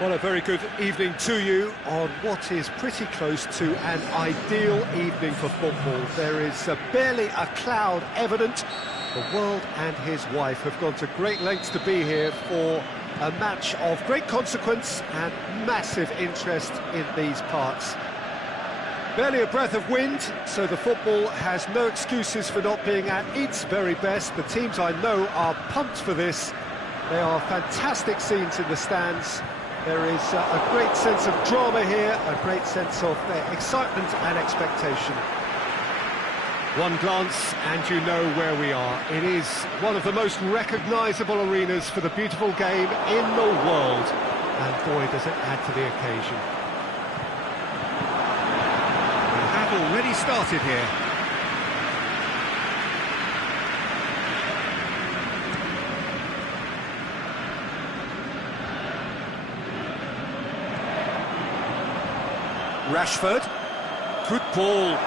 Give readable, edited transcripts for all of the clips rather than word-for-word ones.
Well, a very good evening to you on what is pretty close to an ideal evening for football. There is barely a cloud evident. The world and his wife have gone to great lengths to be here for a match of great consequence and massive interest in these parts. Barely a breath of wind, so the football has no excuses for not being at its very best. The teams I know are pumped for this. They are fantastic scenes in the stands. There is a great sense of drama here, a great sense of excitement and expectation. One glance and you know where we are. It is one of the most recognisable arenas for the beautiful game in the world. And boy, does it add to the occasion. We have already started here. Rashford, good ball.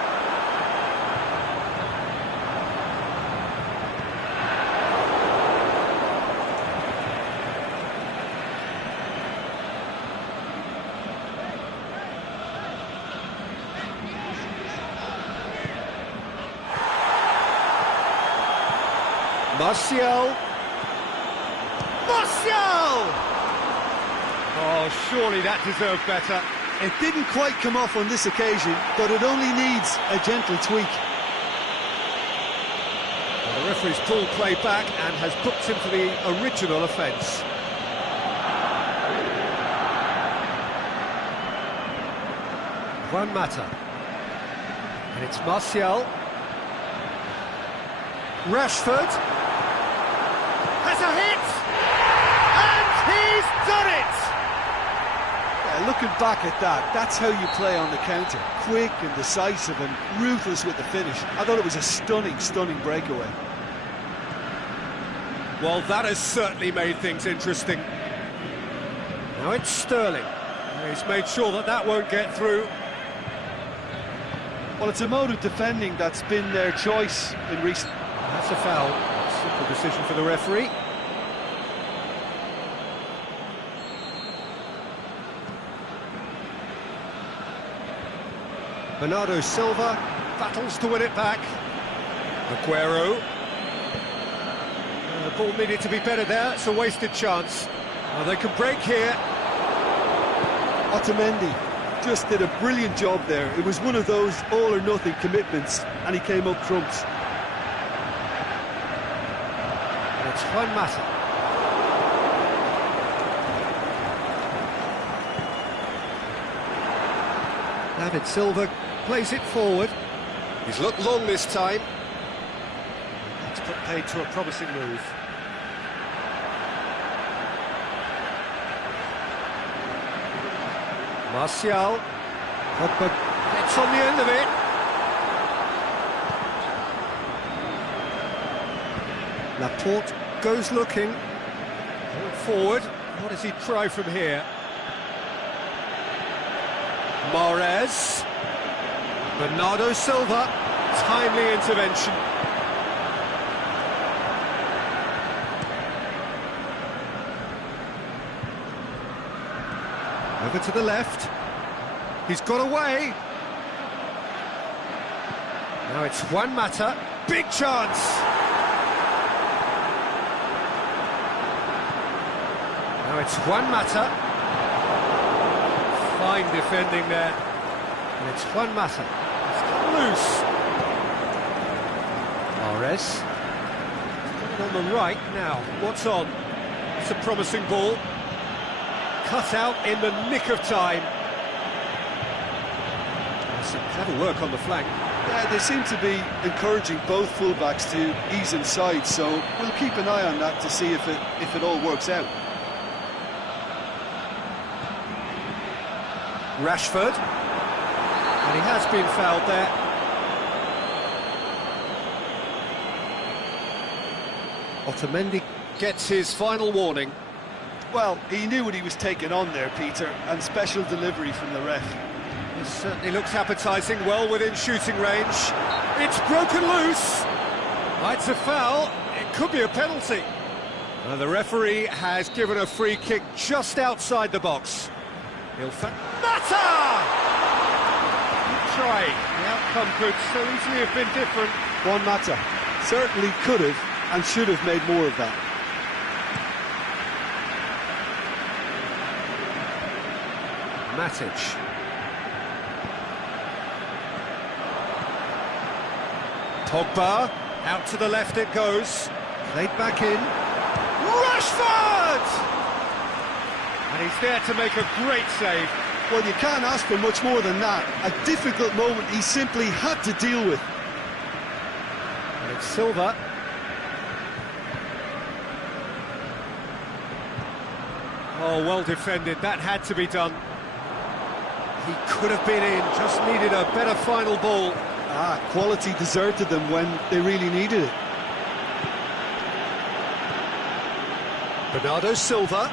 Martial! Oh, surely that deserved better. It didn't quite come off on this occasion, but it only needs a gentle tweak. Well, the referee's pulled play back and has booked him for the original offence. Juan Mata. And it's Martial. Rashford. Has a hit! And he's done it! Looking back at that, that's how you play on the counter. Quick and decisive and ruthless with the finish. I thought it was a stunning, stunning breakaway. Well, that has certainly made things interesting. Now it's Sterling. He's made sure that that won't get through. Well, it's a mode of defending that's been their choice in recent... That's a foul. Simple decision for the referee. Bernardo Silva battles to win it back. Aguero. The ball needed to be better there, it's a wasted chance. Well, they can break here. Otamendi just did a brilliant job there. It was one of those all-or-nothing commitments, and he came up trumps. And it's Juan Mata. David Silva plays it forward. He's looked long this time. That's put paid to a promising move. Martial. Pogba gets on the end of it. Laporte goes looking. Going forward. What does he try from here? Mahrez. Bernardo Silva. Timely intervention. Over to the left. He's got away. Now it's Juan Mata. Big chance. Now it's Juan Mata. Fine defending there. And it's Juan Mata. He's got loose. Mahrez. On the right now. What's on? It's a promising ball. Cut out in the nick of time. Some clever work on the flank. Yeah, they seem to be encouraging both fullbacks to ease inside, so we'll keep an eye on that to see if it all works out. Rashford. And he has been fouled there. Otamendi gets his final warning. Well, he knew what he was taking on there, Peter, and special delivery from the ref. This certainly looks appetising, well within shooting range. It's broken loose. It's a foul. It could be a penalty. The referee has given a free kick just outside the box. Mata! Try. The outcome could so easily have been different. Juan Mata certainly could have and should have made more of that. Matic. Pogba, out to the left it goes. Played back in. Rashford! And he's there to make a great save. Well, you can't ask for much more than that. A difficult moment he simply had to deal with. And it's Silva. Oh, well defended. That had to be done. He could have been in, just needed a better final ball. Quality deserted them when they really needed it. Bernardo Silva.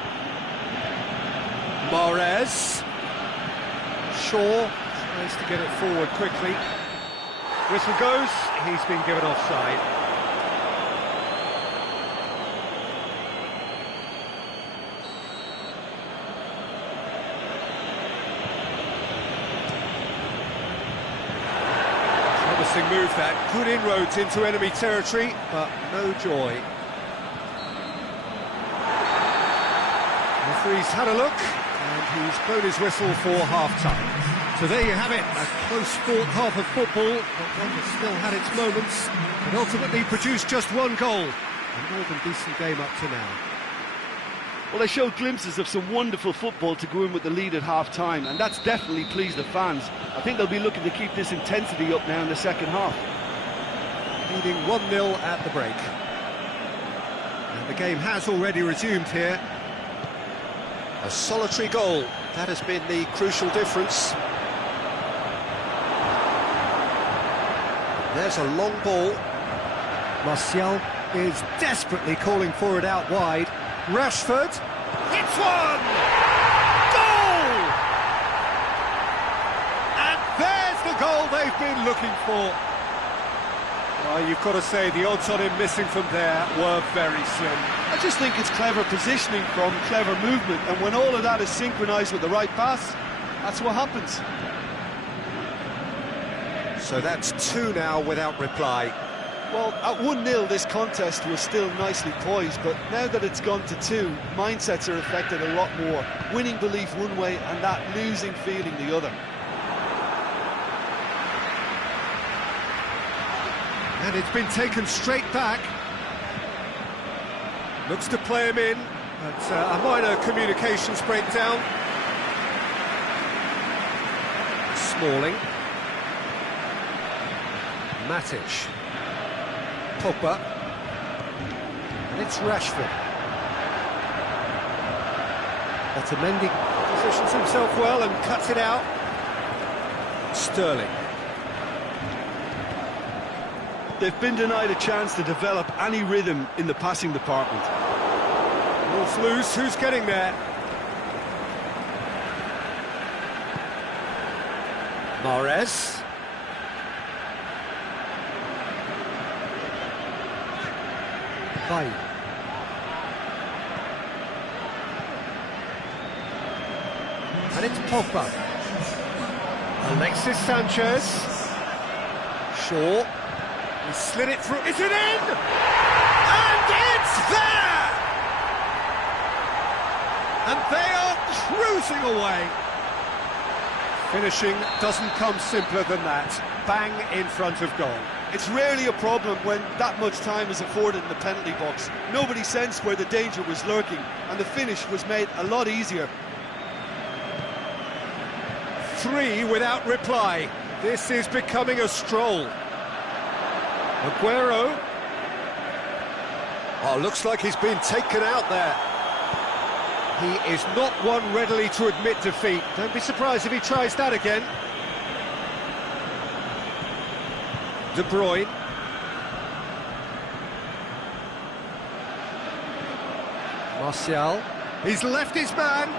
Mahrez. Shaw tries to get it forward quickly. Whistle goes, he's been given offside. Promising move that, good inroads into enemy territory, but no joy. Referee's had a look, and he's blown his whistle for half-time. So there you have it, a close-fought half of football, but one that still had its moments, and ultimately produced just one goal. A more than decent game up to now. Well, they showed glimpses of some wonderful football to go in with the lead at half-time, and that's definitely pleased the fans. I think they'll be looking to keep this intensity up now in the second half. Leading 1-0 at the break. And the game has already resumed here. A solitary goal, that has been the crucial difference. There's a long ball. Martial is desperately calling for it out wide. Rashford hits one! Goal! And there's the goal they've been looking for. Well, you've got to say the odds on him missing from there were very slim. I just think it's clever positioning from clever movement, and when all of that is synchronised with the right pass, that's what happens. So that's 2 now without reply. Well, at 1-0 this contest was still nicely poised, but now that it's gone to 2, mindsets are affected a lot more. Winning belief one way and that losing feeling the other. And it's been taken straight back. Looks to play him in, but a minor communications breakdown. Smalling. Matic. Pogba. And it's Rashford. Otamendi positions himself well and cuts it out. Sterling. They've been denied a chance to develop any rhythm in the passing department. Wolves loose, who's getting there? Mahrez. Bay. And it's Pogba. Alexis Sanchez. Shaw. He slid it through. Is it in? And it's there! And they are cruising away. Finishing doesn't come simpler than that. Bang in front of goal. It's rarely a problem when that much time is afforded in the penalty box. Nobody sensed where the danger was lurking, and the finish was made a lot easier. 3 without reply. This is becoming a stroll. Aguero. Oh, looks like he's been taken out there. He is not one readily to admit defeat. Don't be surprised if he tries that again. De Bruyne. Martial. He's left his man.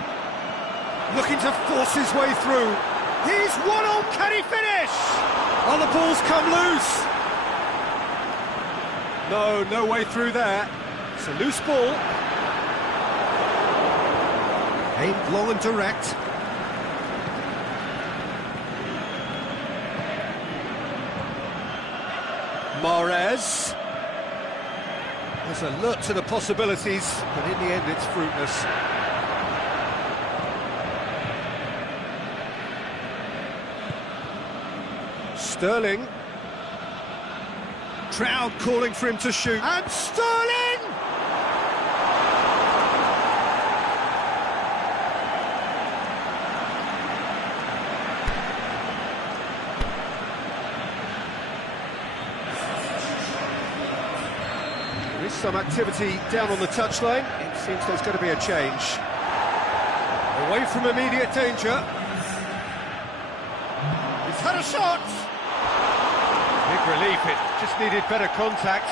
Looking to force his way through. He's one on. Can he finish? Oh, the ball's come loose. No way through there. It's a loose ball. Aimed long and direct. Mahrez. There's alert to the possibilities, but in the end it's fruitless. Sterling. Crowd calling for him to shoot. And Sterling! There is some activity down on the touchline. It seems there's going to be a change. Away from immediate danger. He's had a shot! Big relief, it just needed better contact.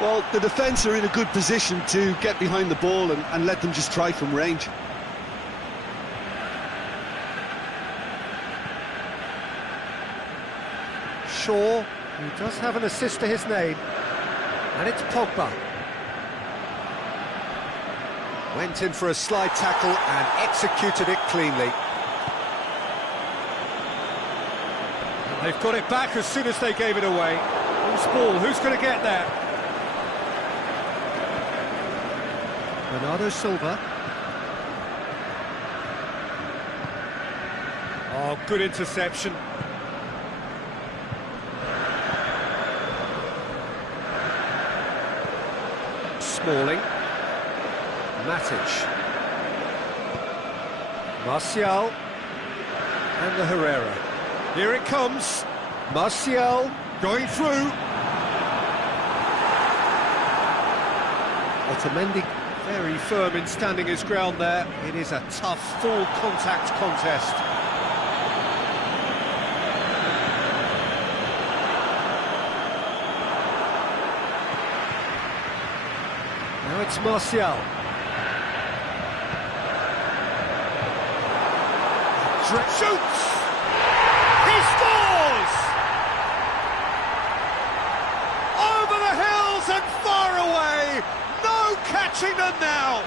Well, the defence are in a good position to get behind the ball and let them just try from range. Shaw, who does have an assist to his name, and it's Pogba. Went in for a slide tackle and executed it cleanly. They've got it back as soon as they gave it away. Loose ball, who's going to get there? Bernardo Silva. Oh, good interception. Smalling. Matic. Martial. And the Herrera. Here it comes. Martial going through. Otamendi very firm in standing his ground there. It is a tough, full contact contest. Now it's Martial. Shoots! He scores! Over the hills and far away! No catching them now!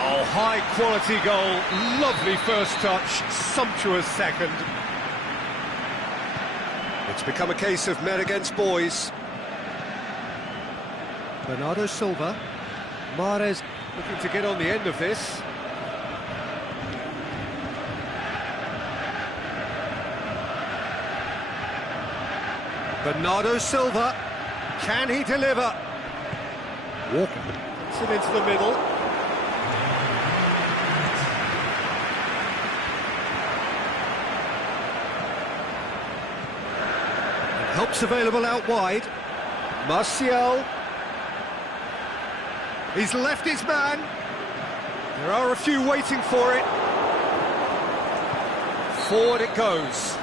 Oh, high-quality goal. Lovely first touch, sumptuous second. It's become a case of men against boys. Bernardo Silva. Mahrez looking to get on the end of this. Bernardo Silva, can he deliver? Walker puts it into the middle. And help's available out wide. Martial. He's left his man. There are a few waiting for it. Forward it goes.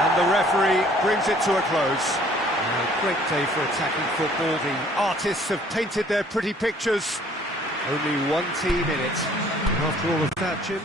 And the referee brings it to a close. A great day for attacking football. The artists have painted their pretty pictures. Only one team in it. And after all of that, Jim,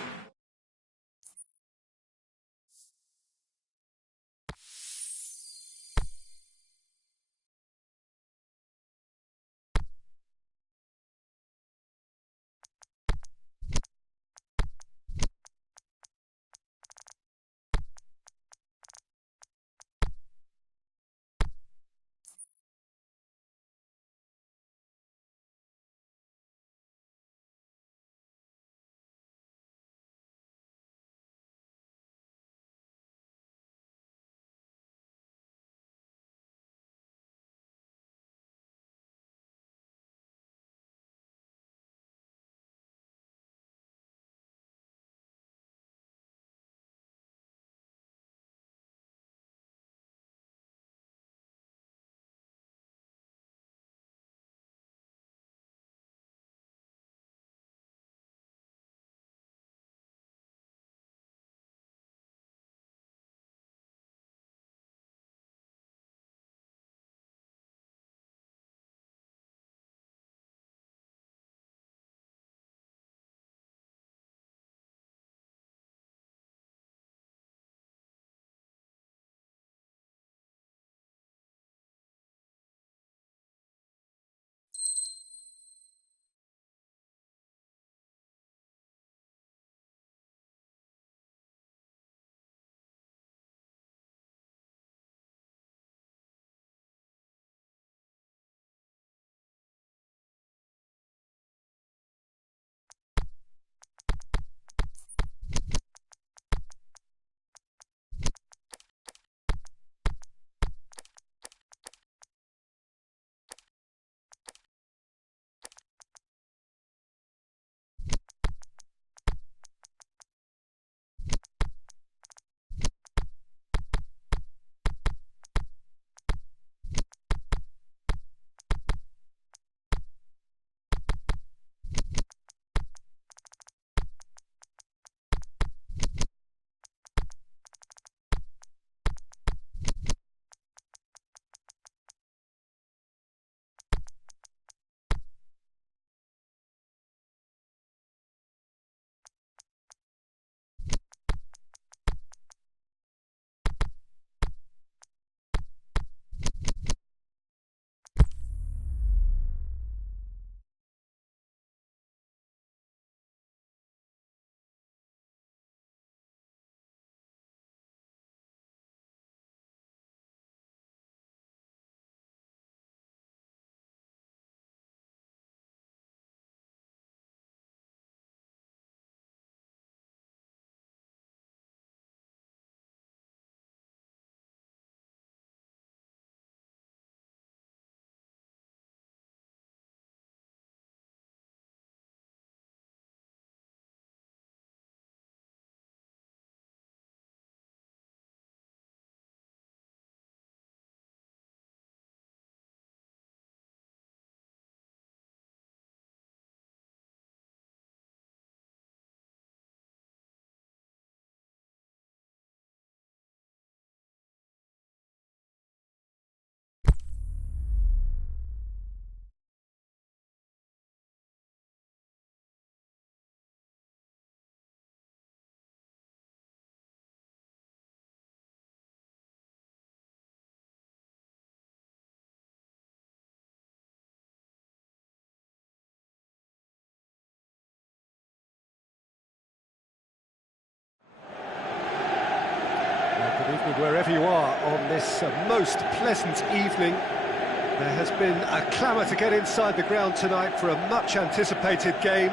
Good evening wherever you are on this most pleasant evening. There has been a clamour to get inside the ground tonight for a much anticipated game.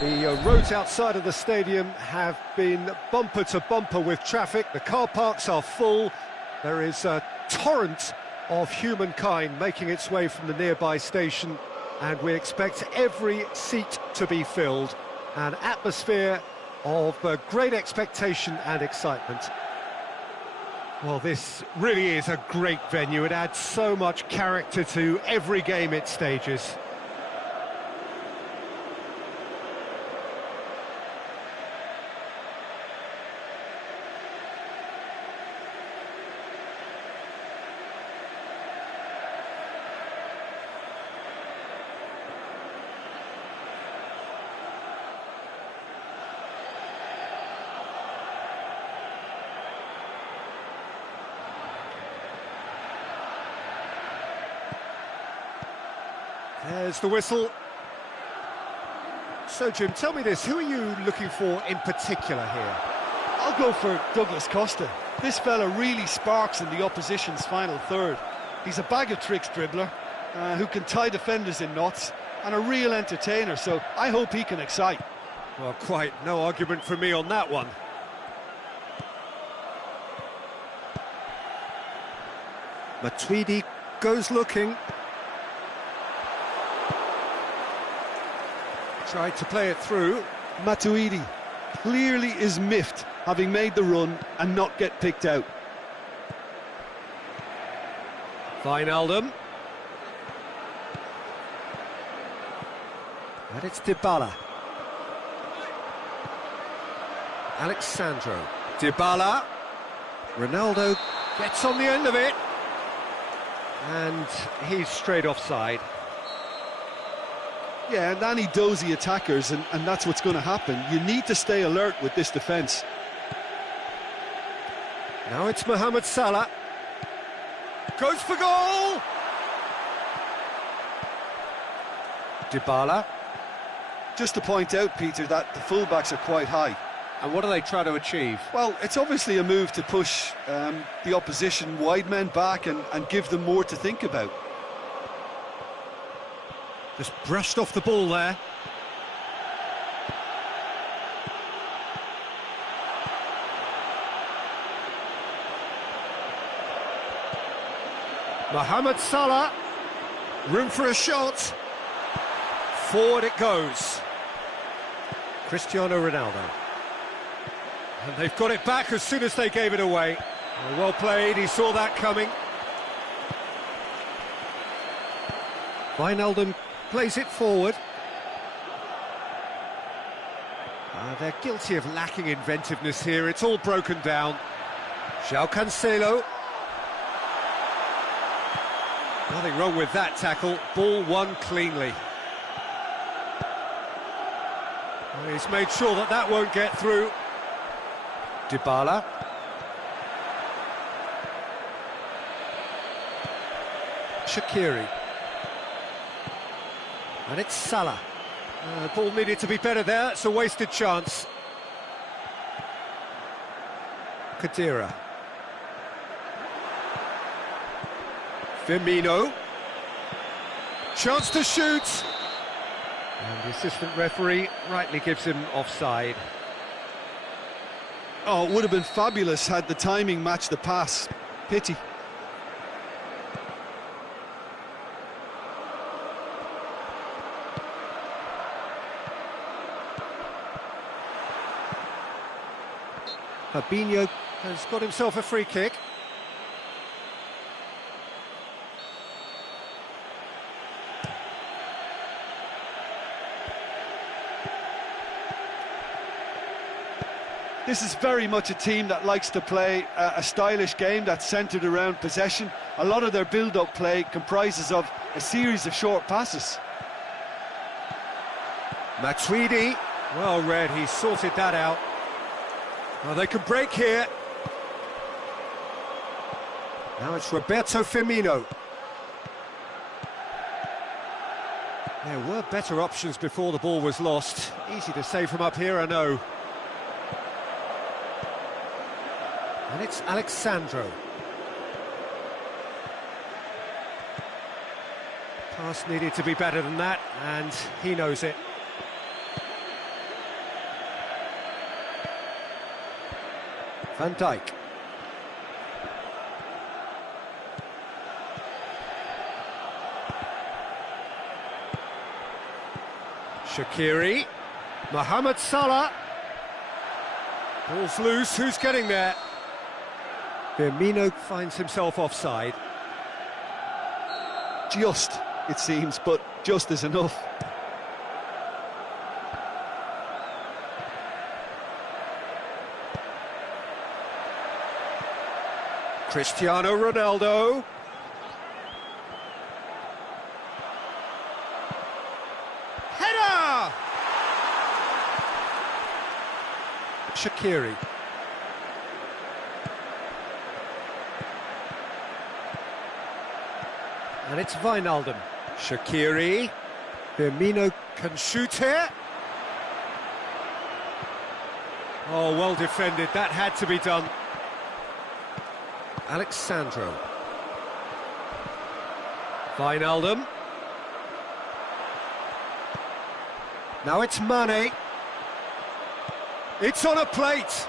The roads outside of the stadium have been bumper to bumper with traffic. The car parks are full. There is a torrent of humankind making its way from the nearby station, and we expect every seat to be filled. An atmosphere of great expectation and excitement. Well, this really is a great venue. It adds so much character to every game it stages. There's the whistle. So, Jim, tell me this, who are you looking for in particular here? I'll go for Douglas Costa. This fella really sparks in the opposition's final third. He's a bag of tricks dribbler who can tie defenders in knots, and a real entertainer, so I hope he can excite. Well, quite no argument from me on that one. Matuidi goes looking. Tried to play it through. Matuidi clearly is miffed, having made the run and not get picked out. Wijnaldum. And it's Dybala. Alexandro. Dybala. Ronaldo gets on the end of it. And he's straight offside. Yeah, and any dozy attackers, and that's what's going to happen. You need to stay alert with this defence. Now it's Mohamed Salah. Goes for goal! Dybala. Just to point out, Peter, that the fullbacks are quite high. And what do they try to achieve? Well, it's obviously a move to push the opposition wide men back and give them more to think about. Just brushed off the ball there. Mohamed Salah. Room for a shot. Forward it goes. Cristiano Ronaldo. And they've got it back as soon as they gave it away. Well played, he saw that coming. Wijnaldum plays it forward. They're guilty of lacking inventiveness here. It's all broken down. João Cancelo. Nothing wrong with that tackle. Ball won cleanly. Well, he's made sure that that won't get through. Dybala. Shaqiri. And it's Salah. Ball needed to be better there. It's a wasted chance. Khedira. Firmino. Chance to shoot. And the assistant referee rightly gives him offside. Oh, it would have been fabulous had the timing matched the pass. Pity. Fabinho has got himself a free kick. This is very much a team that likes to play a stylish game that's centred around possession. A lot of their build-up play comprises of a series of short passes. Matuidi, well read, he sorted that out. Well, they can break here. Now it's Roberto Firmino. There were better options before the ball was lost. Easy to say from up here, I know. And it's Alexandro. Pass needed to be better than that, and he knows it. Van Dijk. Shaqiri. Mohamed Salah. Ball's loose, who's getting there? Firmino finds himself offside. Just, it seems, but just is enough. Cristiano Ronaldo. Header! Shaqiri. And it's Wijnaldum. Shaqiri. Firmino can shoot here. Oh, well defended. That had to be done. Alexandro. Wijnaldum. Now it's Mane. It's on a plate.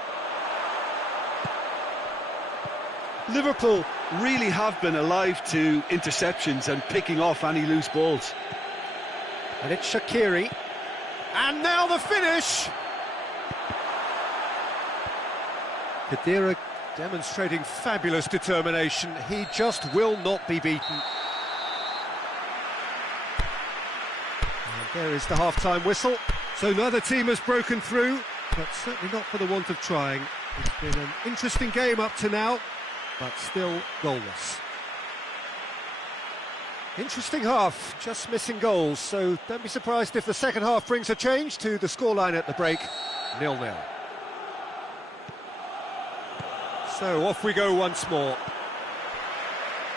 Liverpool really have been alive to interceptions and picking off any loose balls. And it's Shaqiri. And now the finish! Khedira demonstrating fabulous determination. He just will not be beaten. And there is the half-time whistle. So neither team has broken through, but certainly not for the want of trying. It's been an interesting game up to now, but still goalless. Interesting half, just missing goals, so don't be surprised if the second half brings a change to the scoreline at the break, 0-0. So off we go once more.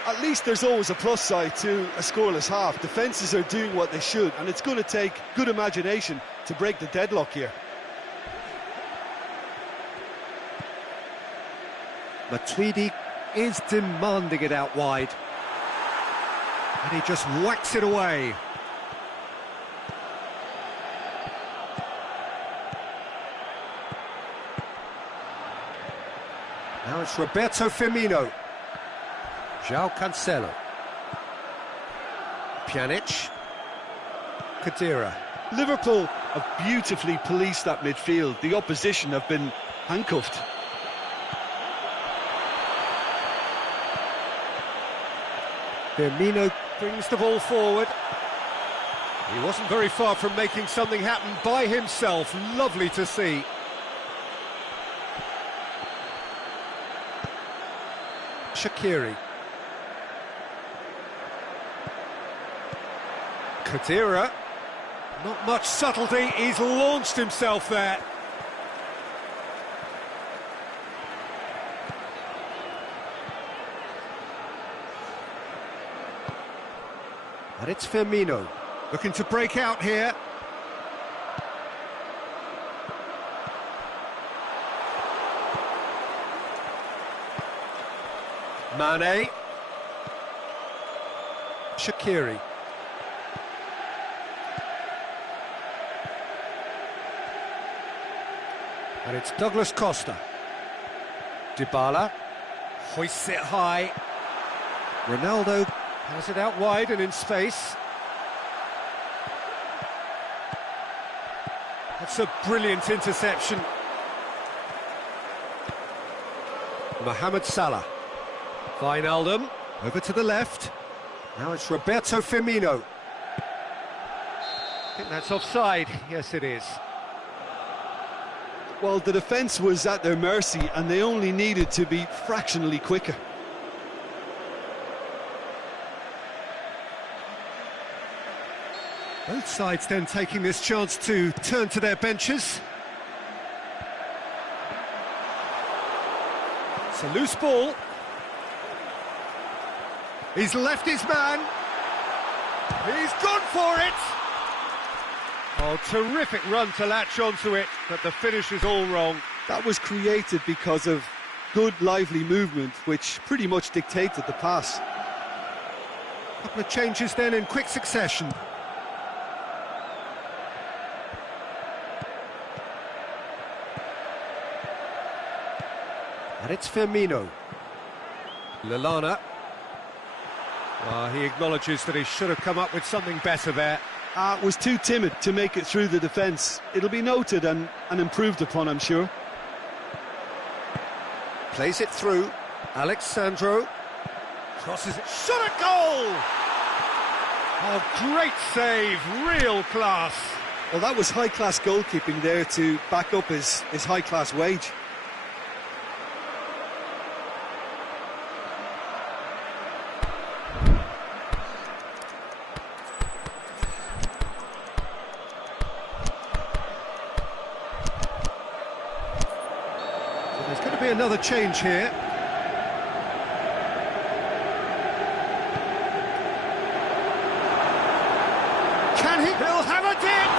At least there's always a plus side to a scoreless half. Defences are doing what they should, and it's going to take good imagination to break the deadlock here. Matuidi is demanding it out wide. And he just whacks it away. Now it's Roberto Firmino. João Cancelo. Pjanic. Khedira. Liverpool have beautifully policed that midfield. The opposition have been handcuffed. Firmino brings the ball forward. He wasn't very far from making something happen by himself. Lovely to see. Shaqiri. Khedira. Not much subtlety, he's launched himself there. And it's Firmino, looking to break out here. Mane. Shaqiri. And it's Douglas Costa. Dybala hoists it high. Ronaldo has it out wide and in space. That's a brilliant interception. Mohamed Salah. Wijnaldum over to the left. Now it's Roberto Firmino. I think that's offside. Yes, it is. Well, the defence was at their mercy and they only needed to be fractionally quicker. Both sides then taking this chance to turn to their benches. It's a loose ball. He's left his man. He's gone for it. Oh, terrific run to latch onto it, but the finish is all wrong. That was created because of good, lively movement, which pretty much dictated the pass. Couple of changes then in quick succession. And it's Firmino. Lallana. He acknowledges that he should have come up with something better there. Was too timid to make it through the defence. It'll be noted and improved upon, I'm sure. Plays it through. Alexandro. Crosses it. Shot a goal! Oh, great save. Real class. Well, that was high-class goalkeeping there to back up his high-class wage. There's going to be another change here. Can he? He'll have a dip!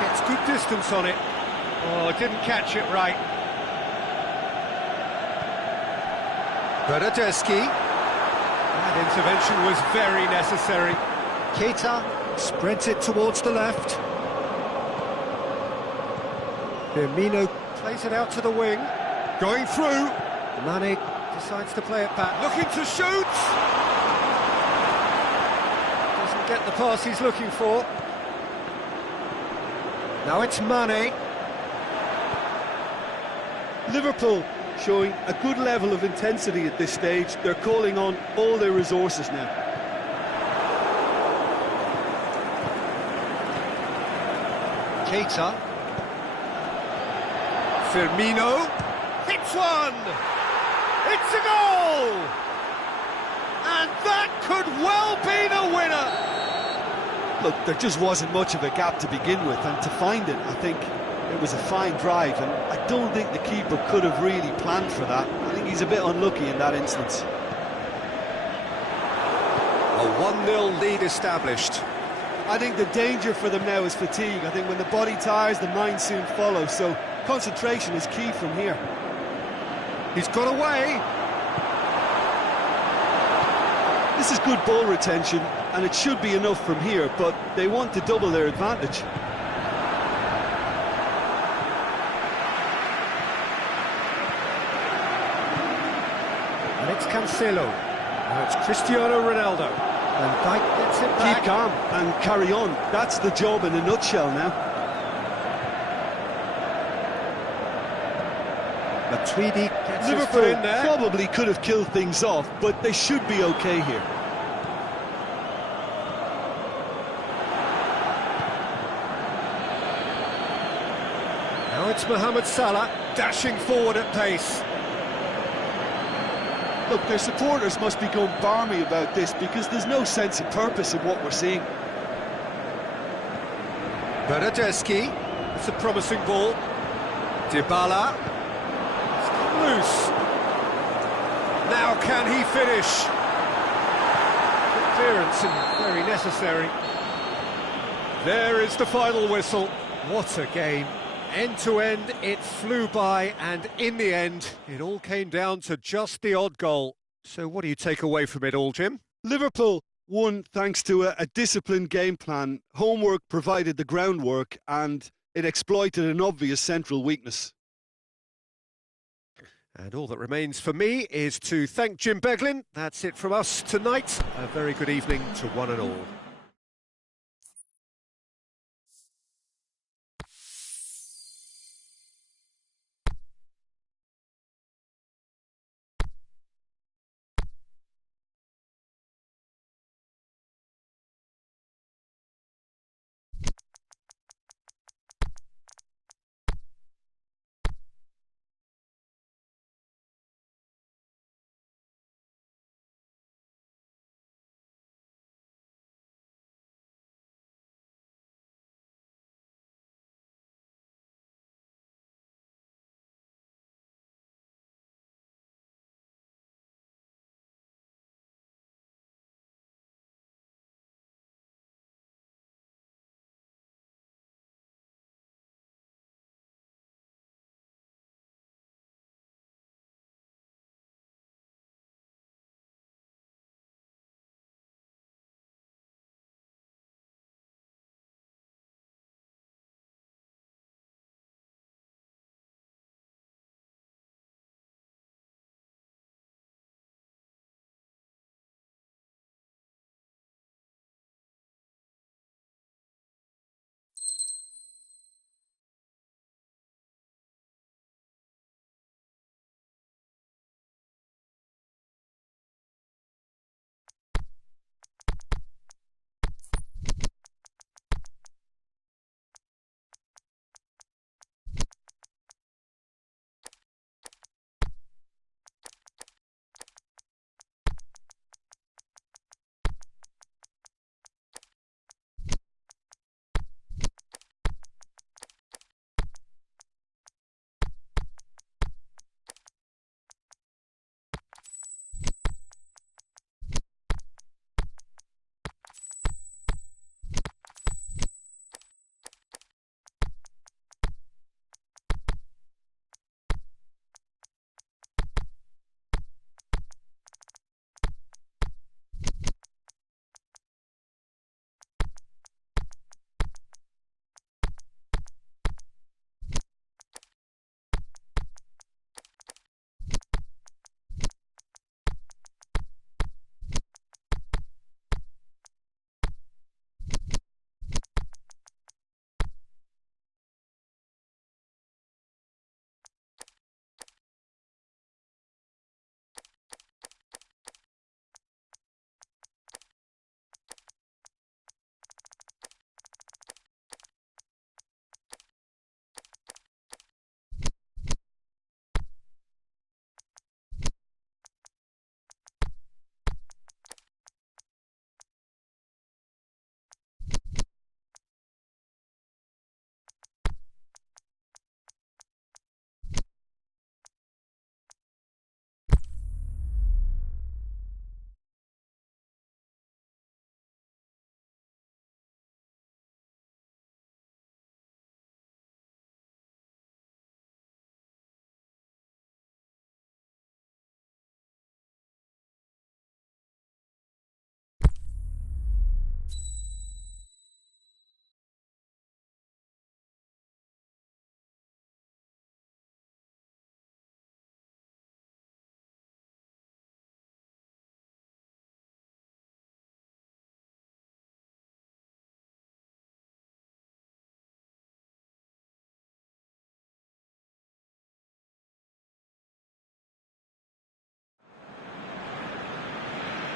Gets good distance on it. Oh, didn't catch it right. Bernardeschi. That intervention was very necessary. Keita spreads it towards the left. Firmino plays it out to the wing. Going through. Mane decides to play it back. Looking to shoot! Doesn't get the pass he's looking for. Now it's Mane. Liverpool showing a good level of intensity at this stage. They're calling on all their resources now. Keita. Firmino hits one! It's a goal! And that could well be the winner! Look, there just wasn't much of a gap to begin with, and to find it, I think it was a fine drive, and I don't think the keeper could have really planned for that. I think he's a bit unlucky in that instance. A 1-0 lead established. I think the danger for them now is fatigue. I think when the body tires, the mind soon follows, so concentration is key from here. He's got away. This is good ball retention, and it should be enough from here, but they want to double their advantage. And it's Cancelo. Now it's Cristiano Ronaldo. Van Dijk gets it back. Keep calm and carry on. That's the job in a nutshell now. Matuidi gets his Liverpool foot in there. probably could have killed things off, but they should be okay here. Now it's Mohamed Salah dashing forward at pace. Look, their supporters must be going barmy about this because there's no sense of purpose in what we're seeing. Bernardeschi. It's a promising ball. Dybala. It's come loose. Now can he finish? Good clearance and very necessary. There is the final whistle. What a game. End to end, it flew by, and in the end, it all came down to just the odd goal. So what do you take away from it all, Jim? Liverpool won thanks to a disciplined game plan. Homework provided the groundwork, and it exploited an obvious central weakness. And all that remains for me is to thank Jim Beglin. That's it from us tonight. A very good evening to one and all.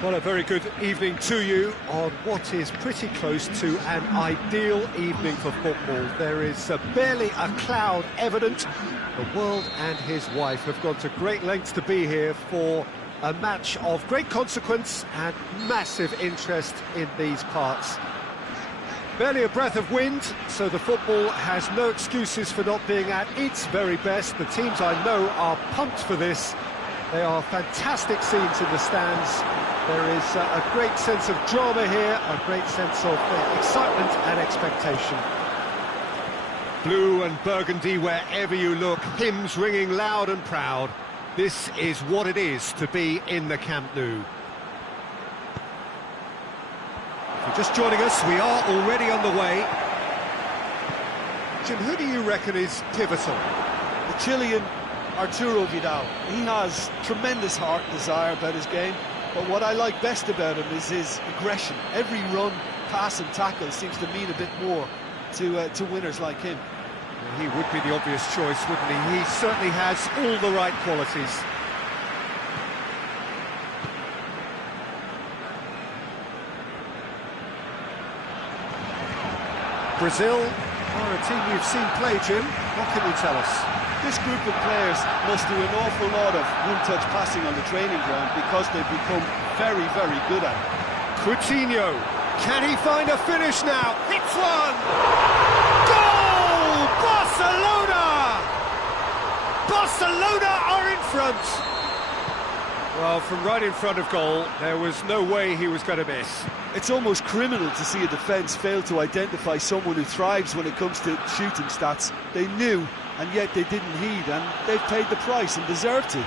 Well, a very good evening to you on what is pretty close to an ideal evening for football. There is barely a cloud evident. The world and his wife have gone to great lengths to be here for a match of great consequence and massive interest in these parts. Barely a breath of wind, so the football has no excuses for not being at its very best. The teams I know are pumped for this. They are fantastic scenes in the stands. There is a great sense of drama here, a great sense of excitement and expectation. Blue and burgundy wherever you look, hymns ringing loud and proud. This is what it is to be in the Camp Nou. If you're just joining us, we are already on the way. Jim, who do you reckon is pivotal? The Chilean Arturo Vidal. He has tremendous heart and desire about his game, but what I like best about him is his aggression. Every run, pass and tackle seems to mean a bit more to winners like him. Well, he would be the obvious choice, wouldn't he? He certainly has all the right qualities. Brazil are a team you've seen play, Jim. What can you tell us? This group of players must do an awful lot of one-touch passing on the training ground because they've become very, very good at it. Coutinho, can he find a finish now? Hits one! Goal! Barcelona! Barcelona are in front! Well, from right in front of goal, there was no way he was going to miss. It's almost criminal to see a defence fail to identify someone who thrives when it comes to shooting stats. They knew, and yet they didn't heed, and they've paid the price and deserve to.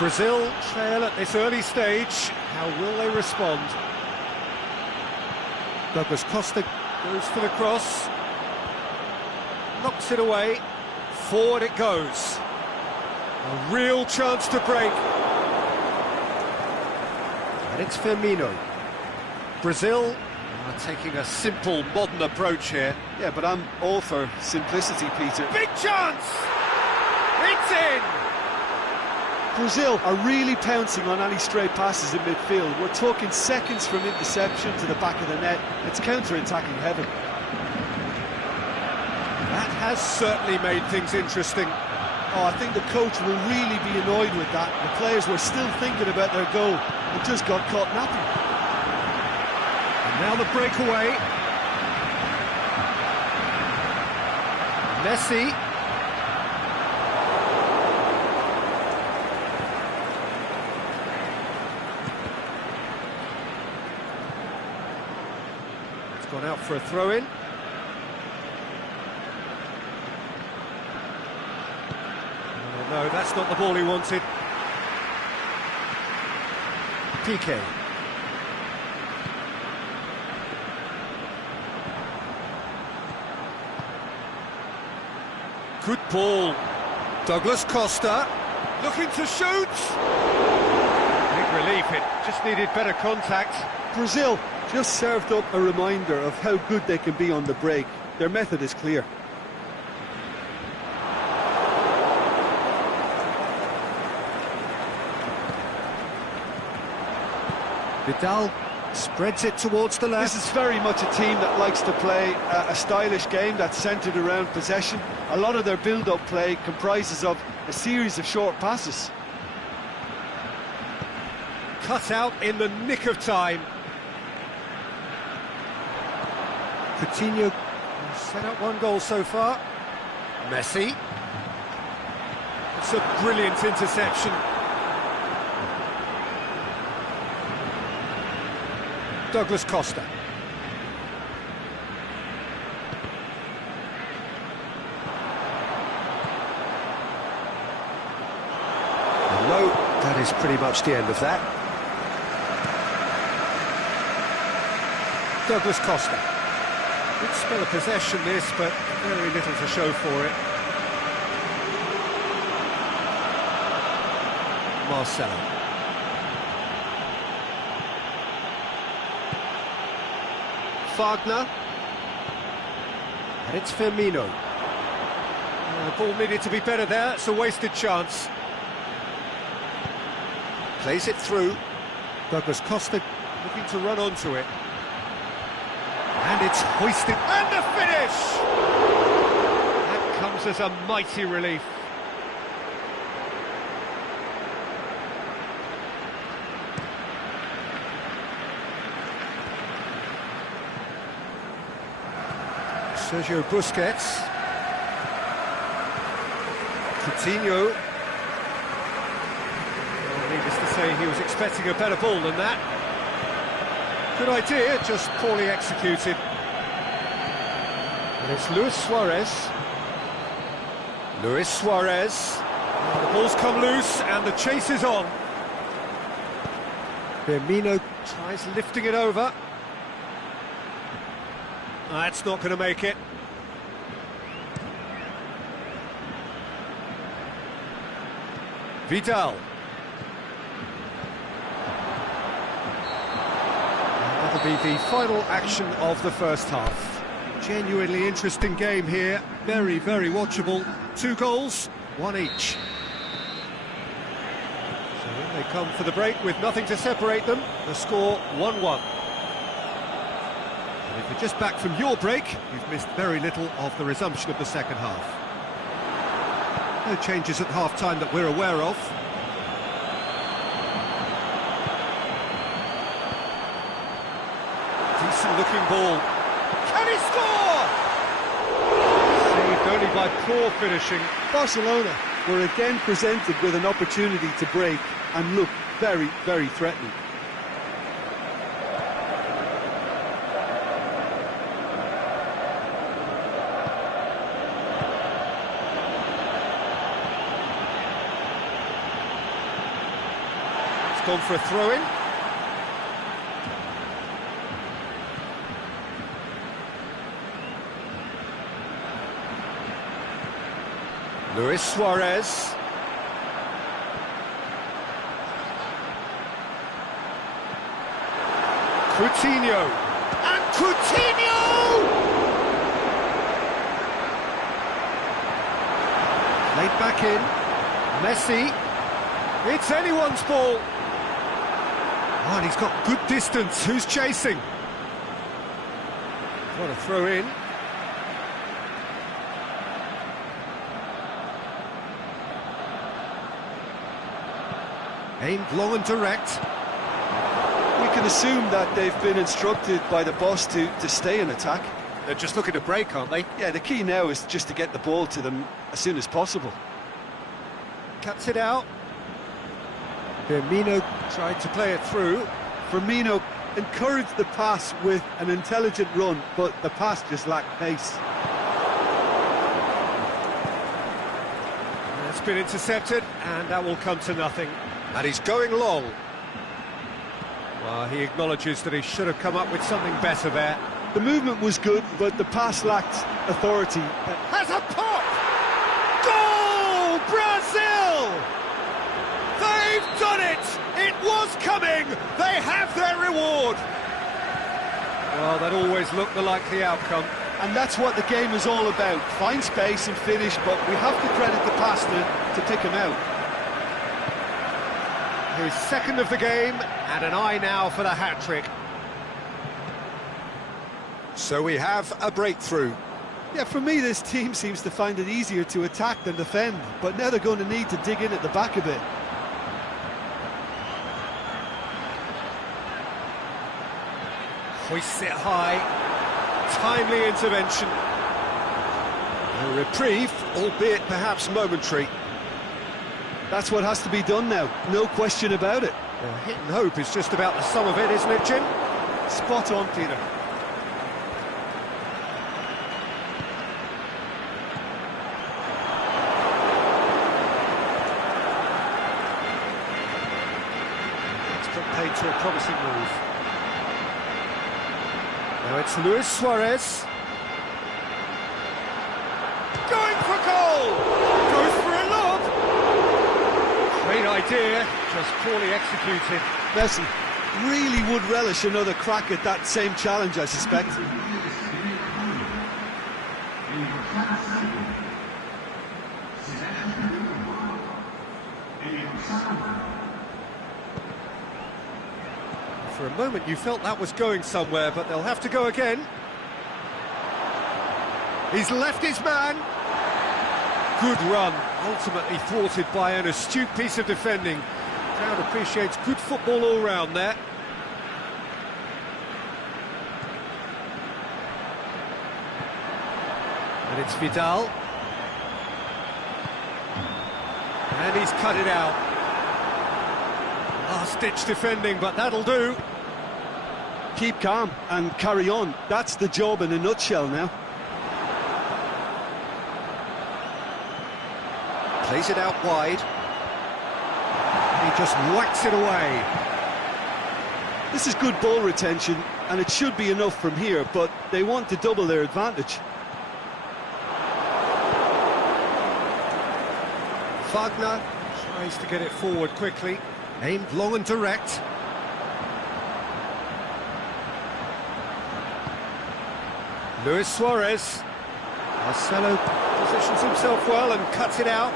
Brazil trail at this early stage. How will they respond? Douglas Costa goes for the cross. Knocks it away. Forward it goes. A real chance to break. And it's Firmino. Brazil are taking a simple, modern approach here. Yeah, but I'm all for simplicity, Peter. Big chance! It's in! Brazil are really pouncing on any stray passes in midfield. We're talking seconds from interception to the back of the net. It's counter-attacking heaven. That has certainly made things interesting. Oh, I think the coach will really be annoyed with that. The players were still thinking about their goal and just got caught napping. And now the breakaway. Messi. It's gone out for a throw-in. No, that's not the ball he wanted. PK. Good ball. Douglas Costa. Looking to shoot. Big relief, it just needed better contact. Brazil just served up a reminder of how good they can be on the break. Their method is clear. Vidal spreads it towards the left. This is very much a team that likes to play a stylish game that's centred around possession. A lot of their build-up play comprises of a series of short passes. Cut out in the nick of time. Coutinho set up one goal so far. Messi. It's a brilliant interception. Douglas Costa. No, that is pretty much the end of that. Douglas Costa. Good spell of possession this, but very little to show for it. Marcelo. Wagner, and it's Firmino. The ball needed to be better there, it's a wasted chance. Plays it through. Douglas Costa looking to run onto it. And it's hoisted. And the finish! That comes as a mighty relief. Sergio Busquets. Coutinho. Well, needless to say, he was expecting a better ball than that. Good idea, just poorly executed. And it's Luis Suarez. Luis Suarez. The ball's come loose and the chase is on. Firmino tries lifting it over. That's not going to make it. Vidal. And that'll be the final action of the first half. Genuinely interesting game here. Very, very watchable. 2 goals, 1 each. So in they come for the break with nothing to separate them. The score 1-1. And if you're just back from your break, you've missed very little of the resumption of the second half. No changes at half-time that we're aware of. Decent-looking ball. Can he score? Saved only by poor finishing. Barcelona were again presented with an opportunity to break and look very, very threatening. Gone for a throw-in. Luis Suarez. Coutinho. And Coutinho! Laid back in. Messi. It's anyone's ball. Oh, and he's got good distance. Who's chasing? What a throw in. Aimed long and direct. We can assume that they've been instructed by the boss to stay in attack. They're just looking to break, aren't they? Yeah, the key now is just to get the ball to them as soon as possible. Cuts it out. Firmino tried to play it through. Firmino encouraged the pass with an intelligent run, but the pass just lacked pace. It's been intercepted, and that will come to nothing. And he's going long. Well, he acknowledges that he should have come up with something better there. The movement was good, but the pass lacked authority. Has a pop! Goal! Brazil! They've done it! It was coming! They have their reward! Well, that always looked the likely outcome. And that's what the game is all about. Find space and finish, but we have to credit the passer to pick him out. His second of the game, and an eye now for the hat-trick. So we have a breakthrough. Yeah, for me, this team seems to find it easier to attack than defend, but now they're going to need to dig in at the back a bit. Hoists it high. Timely intervention. A reprieve, albeit perhaps momentary. That's what has to be done now, no question about it. Hit and hope is just about the sum of it, isn't it, Jim? Spot on, Peter. Paid to a promising move. Now it's Luis Suarez. Going for goal! Goes for a lob! Great idea, just poorly executed. Messi really would relish another crack at that same challenge, I suspect. For a moment you felt that was going somewhere, but they'll have to go again. He's left his man. Good run, ultimately thwarted by an astute piece of defending. Crowd appreciates good football all round there. And it's Vidal. And he's cut it out. Last-ditch defending, but that'll do. Keep calm and carry on. That's the job in a nutshell now. Plays it out wide. He just whacks it away. This is good ball retention, and it should be enough from here, but they want to double their advantage. Wagner tries to get it forward quickly. Aimed long and direct. Luis Suarez. Marcelo positions himself well and cuts it out.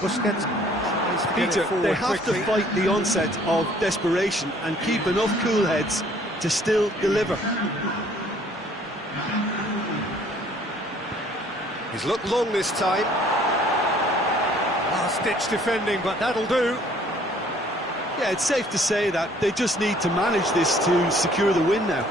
Busquets tries to get it forward they have quickly. to fight the onset of desperation and keep enough cool heads to still deliver. He's looked long this time. Last-ditch defending, but that'll do. Yeah, it's safe to say that they just need to manage this to secure the win now.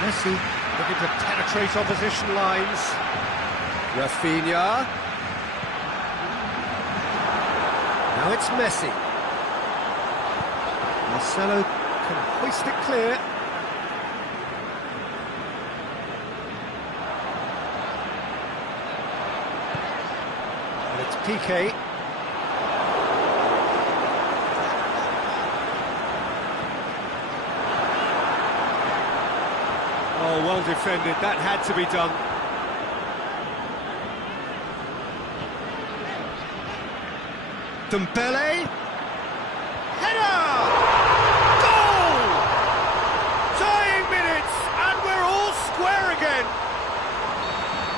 Messi looking to penetrate opposition lines. Rafinha. Now it's Messi. Marcelo can hoist it clear. And it's Piqué. Oh, well defended. That had to be done. Dembele. Header! Goal! Tying minutes, and we're all square again.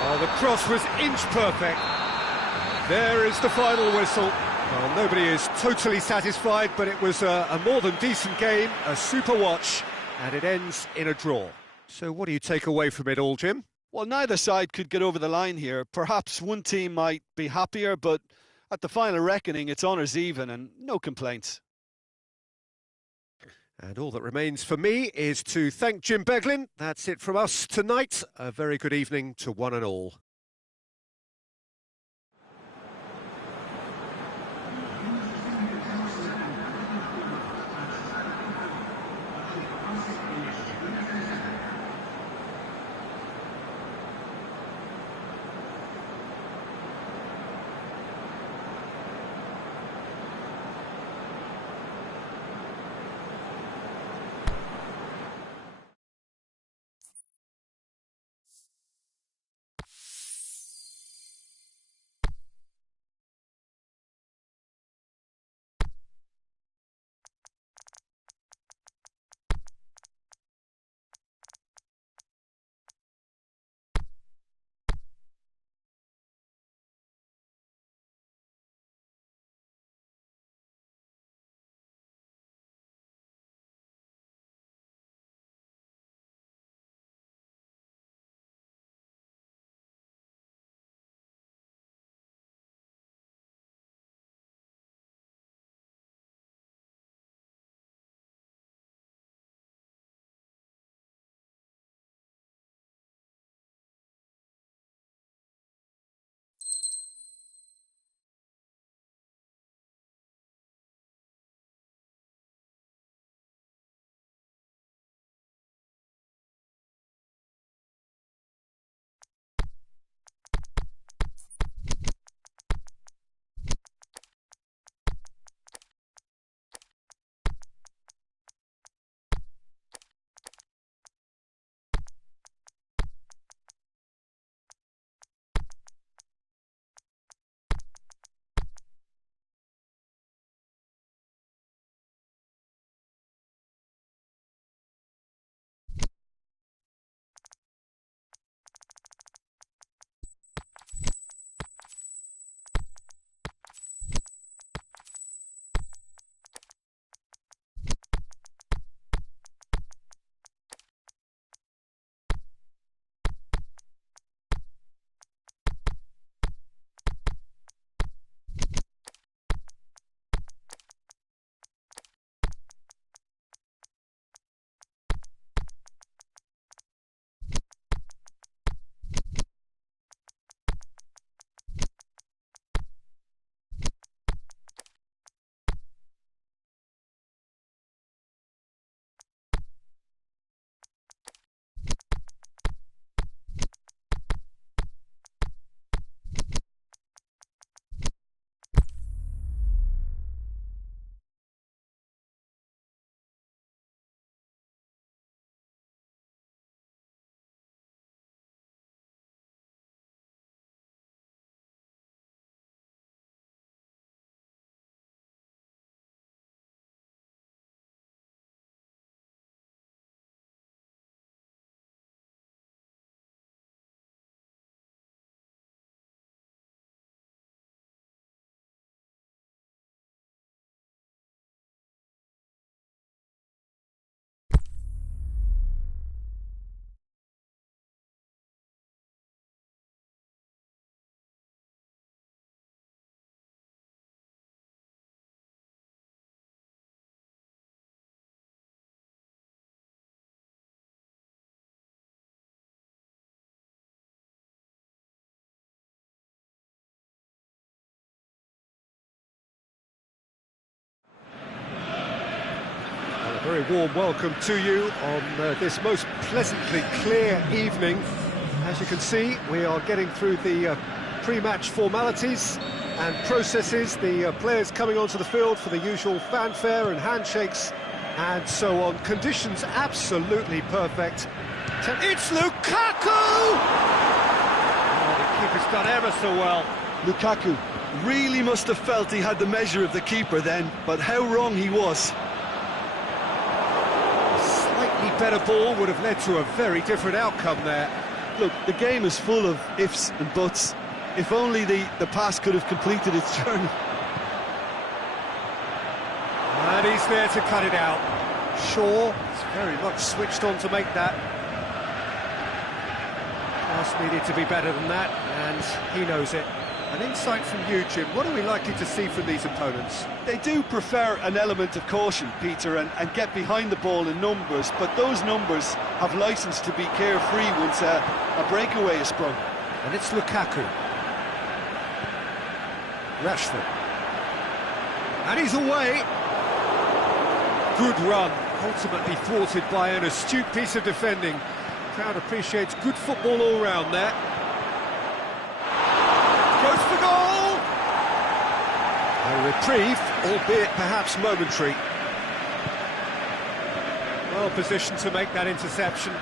Oh, the cross was inch perfect. There is the final whistle. Well, nobody is totally satisfied, but it was a more than decent game, a super watch, and it ends in a draw. So what do you take away from it all, Jim? Well, neither side could get over the line here. Perhaps one team might be happier, but at the final reckoning, it's honours even and no complaints. And all that remains for me is to thank Jim Beglin. That's it from us tonight. A very good evening to one and all. Very warm welcome to you on this most pleasantly clear evening. As you can see, we are getting through the pre-match formalities and processes, the players coming onto the field for the usual fanfare and handshakes and so on. Conditions absolutely perfect. It's Lukaku! Oh, the keeper's done ever so well. Lukaku really must have felt he had the measure of the keeper then, but how wrong he was. A slightly better ball would have led to a very different outcome there. Look, the game is full of ifs and buts. If only the pass could have completed its journey. And he's there to cut it out. Shaw is very much switched on to make that. Pass needed to be better than that, and he knows it. An insight from you, Jim. What are we likely to see from these opponents? They do prefer an element of caution, Peter, and get behind the ball in numbers, but those numbers have licence to be carefree once a breakaway is sprung. And it's Lukaku. Rashford. And he's away. Good run, ultimately thwarted by an astute piece of defending. Crowd appreciates good football all round there. Goes for goal! A reprieve, albeit perhaps momentary. Well positioned to make that interception.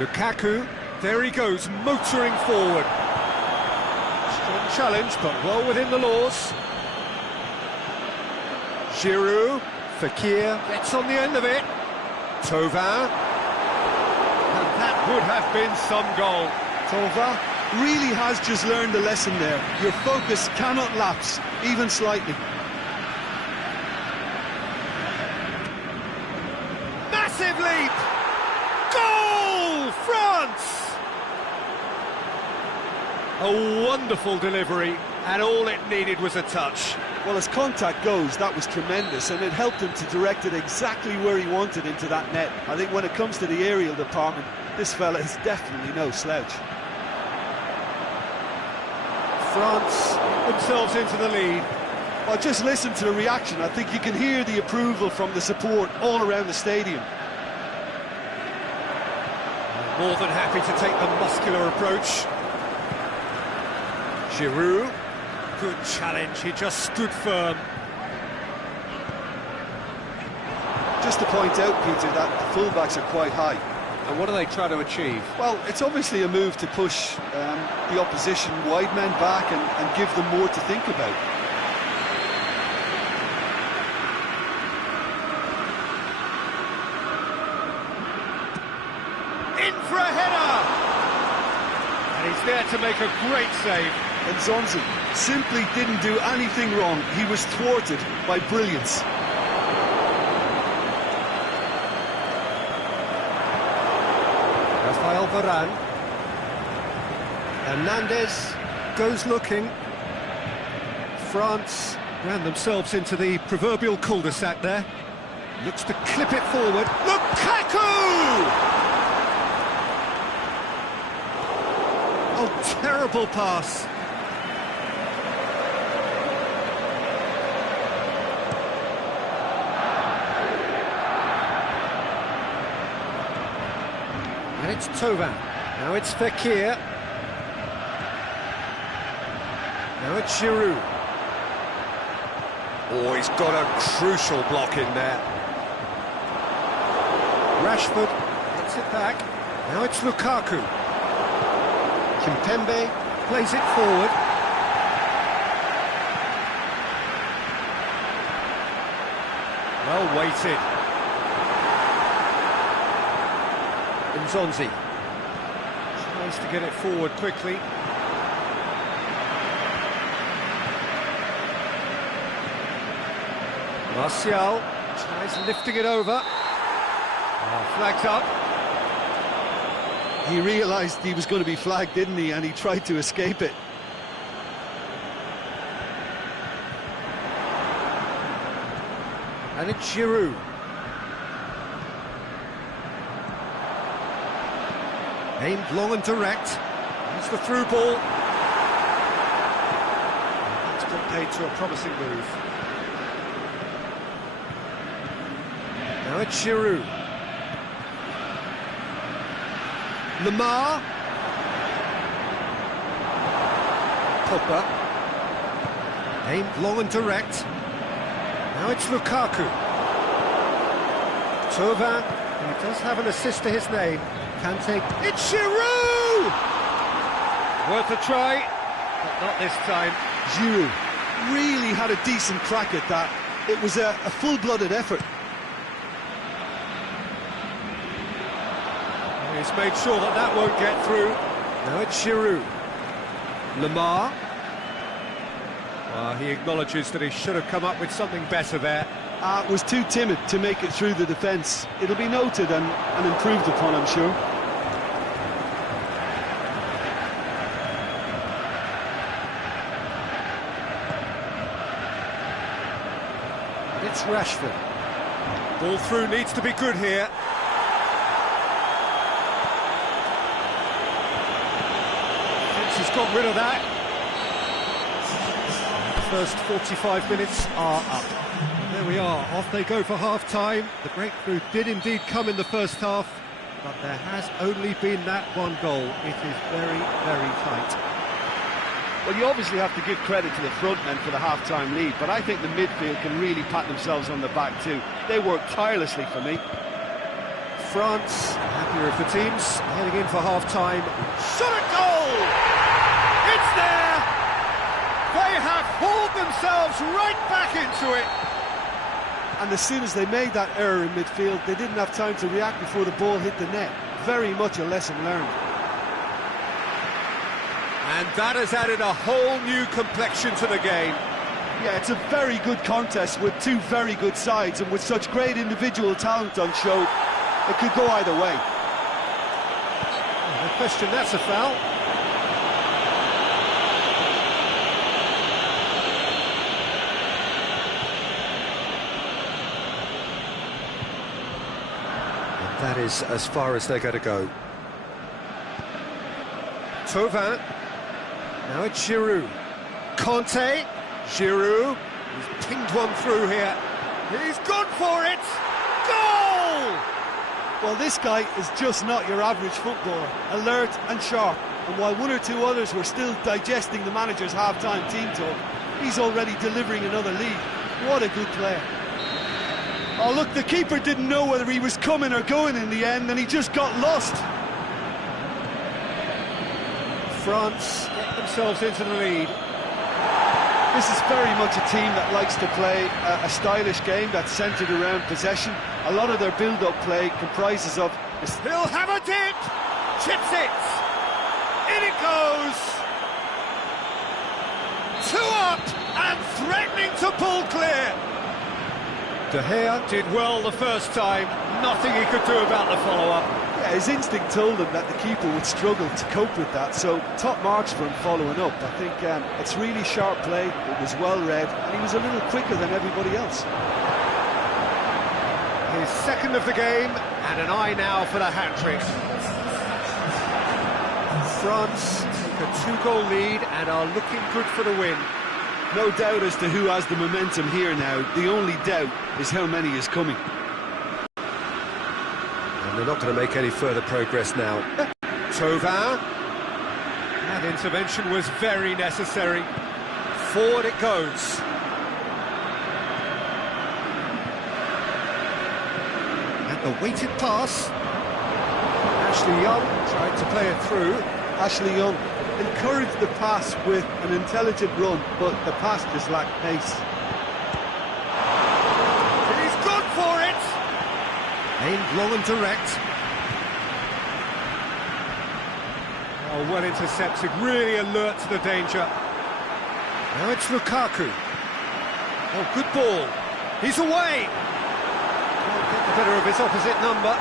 Lukaku, there he goes, motoring forward. Strong challenge, but well within the laws. Giroud, Fekir gets on the end of it. Thauvin. And that would have been some goal. Thauvin really has just learned a lesson there. Your focus cannot lapse, even slightly. Massive leap! Goal! France! A wonderful delivery, and all it needed was a touch. Well, as contact goes, that was tremendous, and it helped him to direct it exactly where he wanted into that net. I think when it comes to the aerial department, this fella is definitely no slouch. France themselves into the lead. Well, just listen to the reaction. I think you can hear the approval from the support all around the stadium. More than happy to take the muscular approach. Giroud. Good challenge, he just stood firm. Just to point out, Peter, that the fullbacks are quite high. And what do they try to achieve? Well, it's obviously a move to push the opposition wide men back and give them more to think about. In for a header! And he's there to make a great save. And Zonzi simply didn't do anything wrong. He was thwarted by brilliance. Rafael Varane. Hernandez goes looking. France ran themselves into the proverbial cul-de-sac there. Looks to clip it forward. Lukaku! Oh, terrible pass. And it's Thauvin. Now it's Fekir. Now it's Giroud. Oh, he's got a crucial block in there. Rashford gets it back. Now it's Lukaku. Kimpembe plays it forward. Well weighted. Nzonzi tries to get it forward quickly. Martial tries lifting it over. Flags up. He realised he was going to be flagged, didn't he? And he tried to escape it. And it's Giroud. Aimed long and direct. It's the through ball. That's been paid to a promising move. Now it's Giroud. Lamar. Pogba. Aimed long and direct. Now it's Lukaku. Thauvin, he does have an assist to his name. Kante. It's Giroud! Worth a try, but not this time. Giroud really had a decent crack at that. It was a full-blooded effort. He's made sure that that won't get through. Now it's Giroud. Lamar. Well, he acknowledges that he should have come up with something better there. Was too timid to make it through the defence. It'll be noted and improved upon, I'm sure. It's Rashford. Ball through needs to be good here. He's got rid of that. The first 45 minutes are up. And there we are, off they go for half-time. The breakthrough did indeed come in the first half, but there has only been that one goal. It is very, very tight. Well, you obviously have to give credit to the front men for the half-time lead, but I think the midfield can really pat themselves on the back too. They worked tirelessly for me. France, happier of the teams, heading in for half-time. Shot at goal! It's there! They have hauled themselves right back into it! And as soon as they made that error in midfield, they didn't have time to react before the ball hit the net. Very much a lesson learned. And that has added a whole new complexion to the game. Yeah, it's a very good contest with two very good sides, and with such great individual talent on show, it could go either way. No question, that's a foul. And that is as far as they're going to go. Thauvin. Now it's Giroud. Kante. Giroud. He's pinged one through here. He's gone for it. Goal! Well, this guy is just not your average footballer. Alert and sharp. And while one or two others were still digesting the manager's half-time team talk, he's already delivering another lead. What a good player. Oh, look, the keeper didn't know whether he was coming or going in the end, and he just got lost. France get themselves into the lead. This is very much a team that likes to play a stylish game that's centred around possession. A lot of their build-up play comprises of... He'll have a dip! Chips it! In it goes! 2 up and threatening to pull clear! De Gea did well the first time. Nothing he could do about the follow-up. Yeah, his instinct told him that the keeper would struggle to cope with that, so top marks for him following up. I think it's really sharp play, it was well read, and he was a little quicker than everybody else. His second of the game, and an eye now for the hat-trick. France take a 2-goal lead and are looking good for the win. No doubt as to who has the momentum here now. The only doubt is how many is coming. And they're not going to make any further progress now. Thauvin. That intervention was very necessary. Forward it goes. And the weighted pass. Ashley Young tried to play it through. Ashley Young encouraged the pass with an intelligent run, but the pass just lacked pace. He's gone for it! Aimed long and direct. Oh, well intercepted, really alert to the danger. Now it's Lukaku. Oh, good ball. He's away! Can't get the better of his opposite number.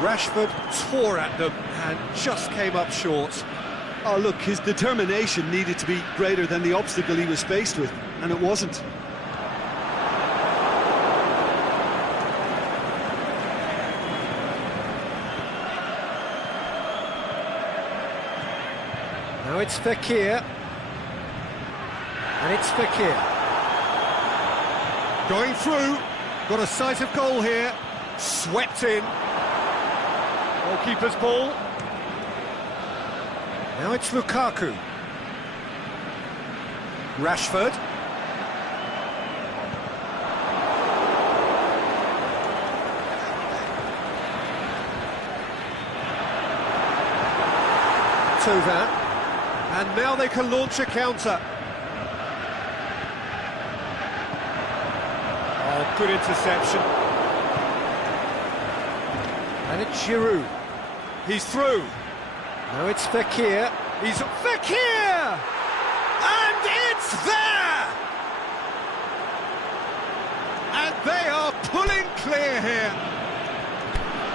Rashford tore at them and just came up short. Oh, look, his determination needed to be greater than the obstacle he was faced with, and it wasn't. Now it's Fekir. And it's Fekir. Going through. Got a sight of goal here. Swept in. Goalkeeper's ball. Now it's Lukaku. Rashford. Tovan. And now they can launch a counter. Oh, good interception. And it's Giroud. He's through. Now it's Fekir. He's Fekir! And it's there! And they are pulling clear here.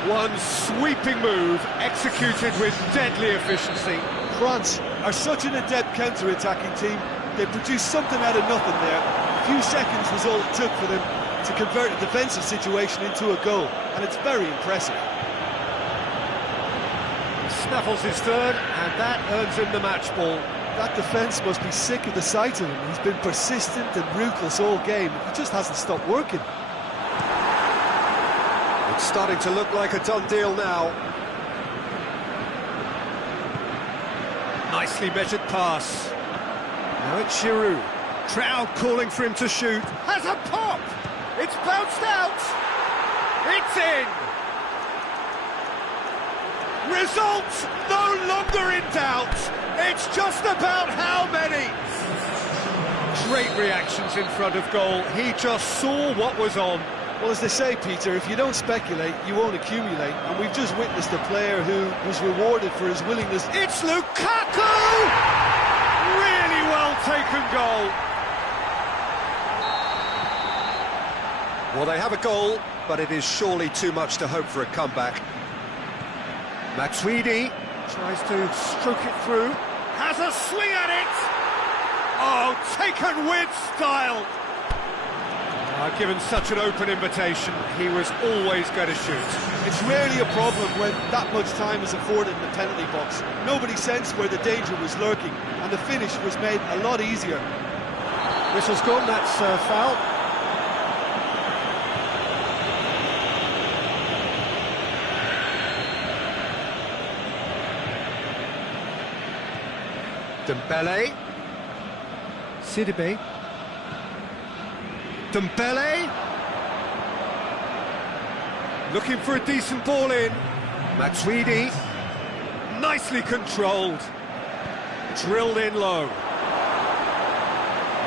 One sweeping move, executed with deadly efficiency. France are such an adept counter-attacking team. They produced something out of nothing there. A few seconds was all it took for them to convert a defensive situation into a goal, and it's very impressive. Snaffles his third, and that earns him the match ball. That defence must be sick of the sight of him. He's been persistent and ruthless all game. He just hasn't stopped working. It's starting to look like a done deal now. Nicely measured pass. Now it's Giroud. Crowd calling for him to shoot. Has a pop! It's bounced out! It's in! Result no longer in doubt. It's just about how many. Great reactions in front of goal. He just saw what was on. Well, as they say, Peter, if you don't speculate, you won't accumulate. And we've just witnessed a player who was rewarded for his willingness. It's Lukaku! Really well taken goal. Well, they have a goal, but it is surely too much to hope for a comeback. Matuidi tries to stroke it through, has a swing at it! Oh, taken with style! Given such an open invitation, he was always going to shoot. It's rarely a problem when that much time is afforded in the penalty box. Nobody sensed where the danger was lurking, and the finish was made a lot easier. Whistle's gone, that's foul. Dembele. Sidibe. Dembele. Looking for a decent ball in. Matuidi. Nicely controlled. Drilled in low.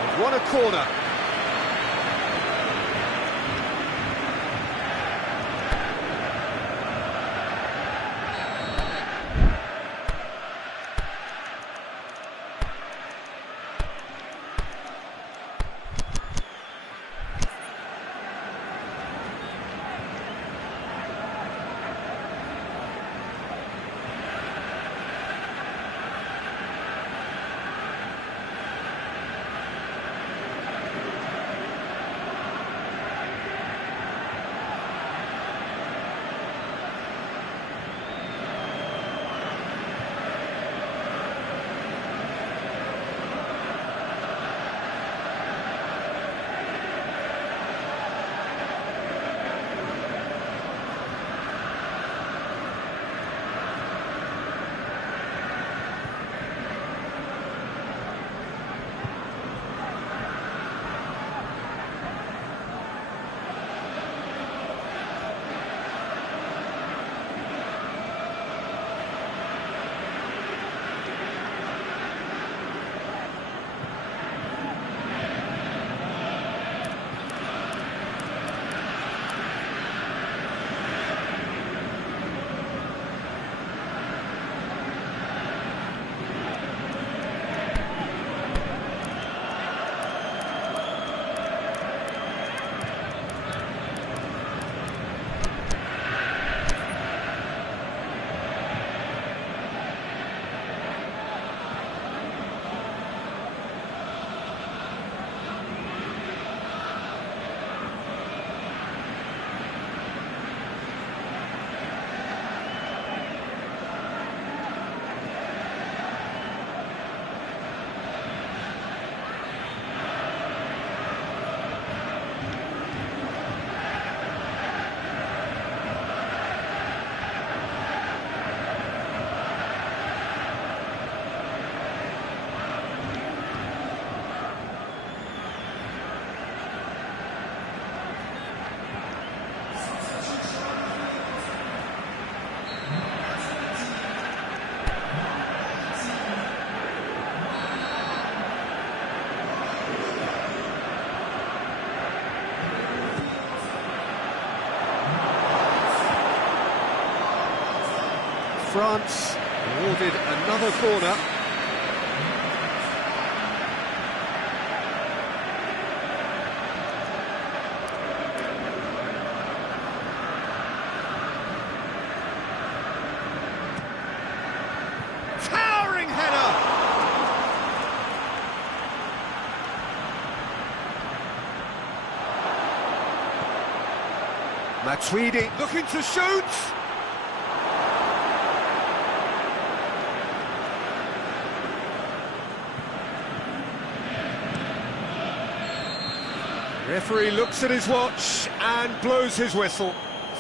They've won a corner. France awarded another corner. Towering header! Matuidi looking to shoot! Referee looks at his watch and blows his whistle.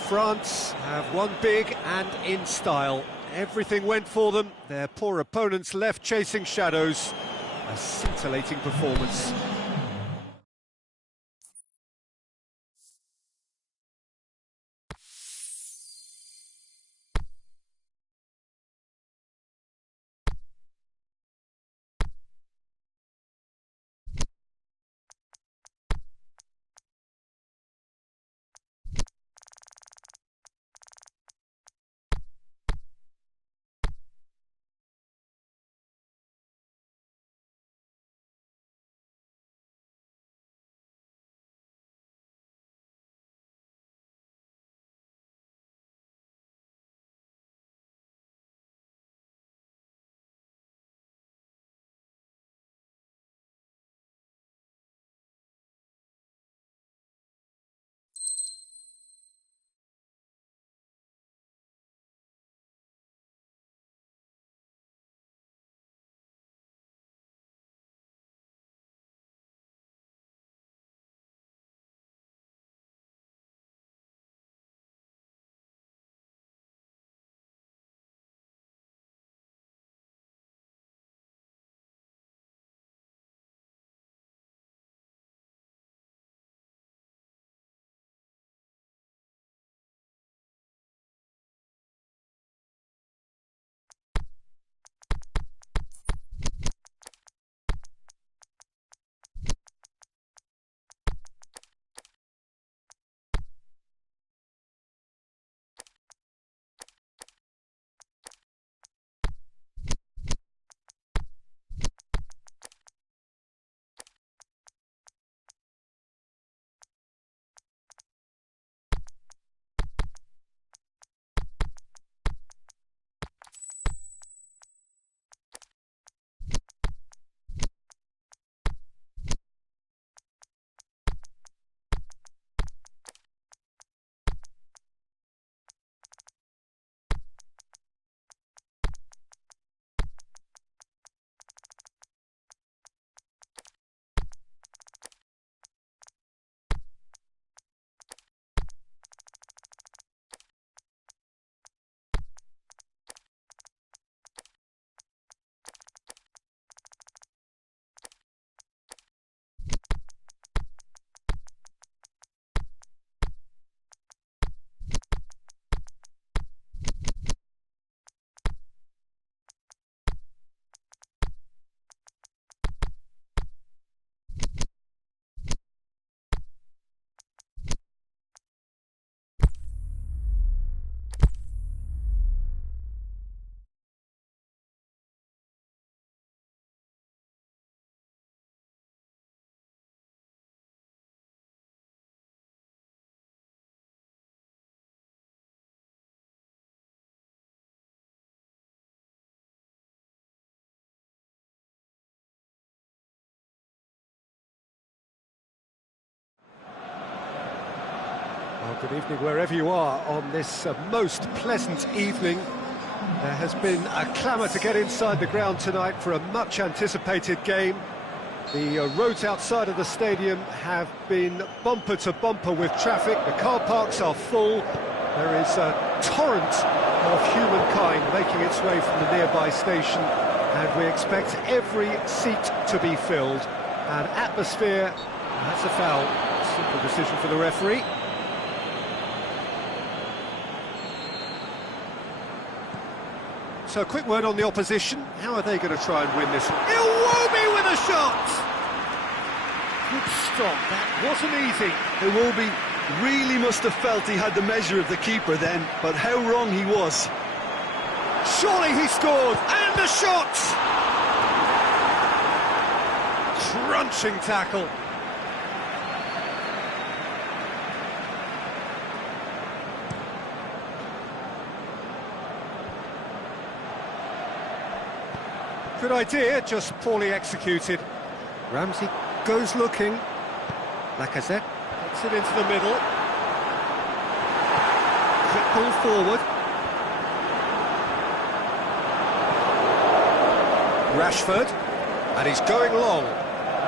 France have won big and in style. Everything went for them. Their poor opponents left chasing shadows. A scintillating performance. Well, good evening wherever you are on this most pleasant evening. There has been a clamour to get inside the ground tonight for a much-anticipated game. The roads outside of the stadium have been bumper to bumper with traffic. The car parks are full. There is a torrent of humankind making its way from the nearby station, and we expect every seat to be filled. An atmosphere, that's a foul. Simple decision for the referee. So a quick word on the opposition. How are they going to try and win this? Iwobi with a shot! Good stop, that wasn't easy. Iwobi really must have felt he had the measure of the keeper then, but how wrong he was. Surely he scores, and the shot! Crunching tackle. Good idea, just poorly executed. Ramsey goes looking. Lacazette puts it into the middle. Quick ball forward. Rashford, and he's going long.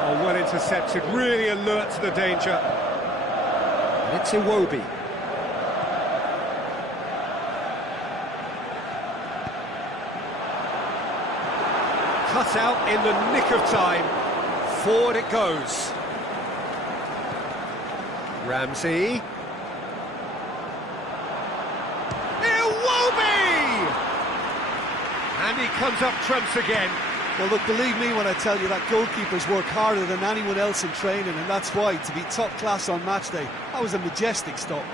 Oh, well intercepted, really alert to the danger. And it's Iwobi. Cut out in the nick of time. Forward it goes. Ramsey. Iwobi! And he comes up trumps again. Well, look, believe me when I tell you that goalkeepers work harder than anyone else in training, and that's why, to be top class on match day, that was a majestic stop.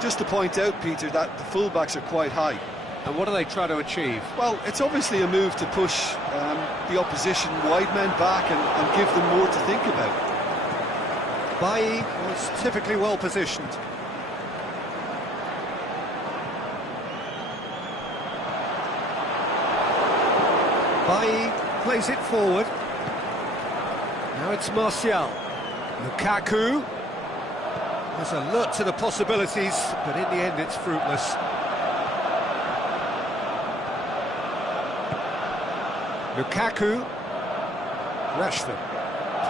Just to point out, Peter, that the fullbacks are quite high. And what are they trying to achieve? Well, it's obviously a move to push the opposition wide men back and give them more to think about. Bailly was typically well positioned. Bailly plays it forward. Now it's Martial. Lukaku. There's alert to the possibilities, but in the end it's fruitless. Lukaku. Rashford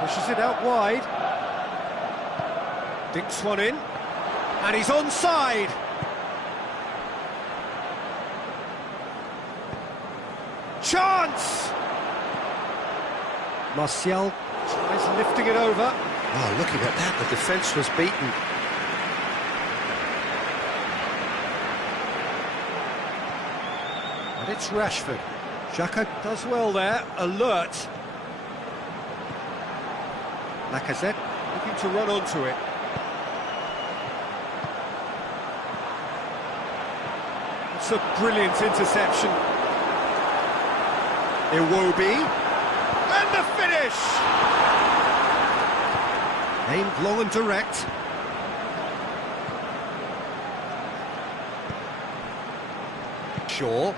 pushes it out wide. Dinks one in, and he's onside. Chance! Martial tries lifting it over. Oh, looking at that, the defence was beaten. And it's Rashford. Xhaka does well there, alert. Lacazette looking to run onto it. It's a brilliant interception. Iwobi, and the finish! Aimed long and direct. Shaw.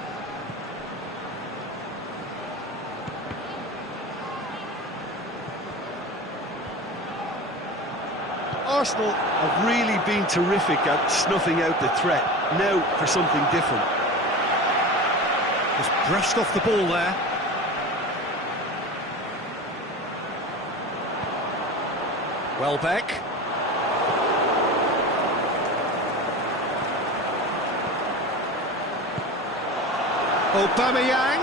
Arsenal have really been terrific at snuffing out the threat. Now for something different. Just brushed off the ball there. Welbeck. Aubameyang.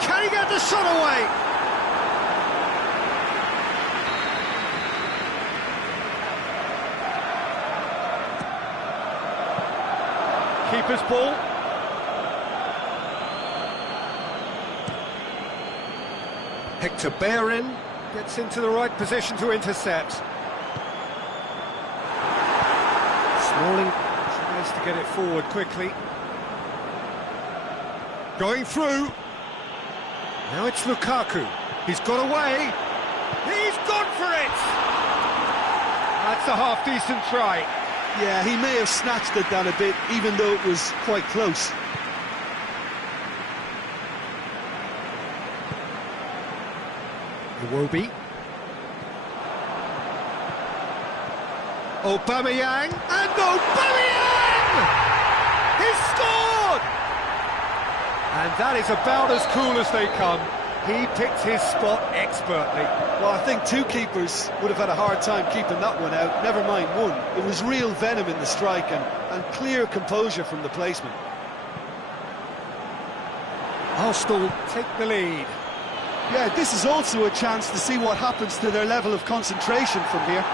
Can he get the shot away? Keeper's ball. Hector Bellerin gets into the right position to intercept. Smalling tries to get it forward quickly. Going through. Now it's Lukaku. He's got away. He's gone for it! That's a half-decent try. Yeah, he may have snatched it down a bit, even though it was quite close. Iwobi. Aubameyang, and Aubameyang! He's scored! And that is about as cool as they come. He picked his spot expertly. Well, I think two keepers would have had a hard time keeping that one out, never mind one. It was real venom in the strike and clear composure from the placement. Arsenal take the lead. Yeah, this is also a chance to see what happens to their level of concentration from here.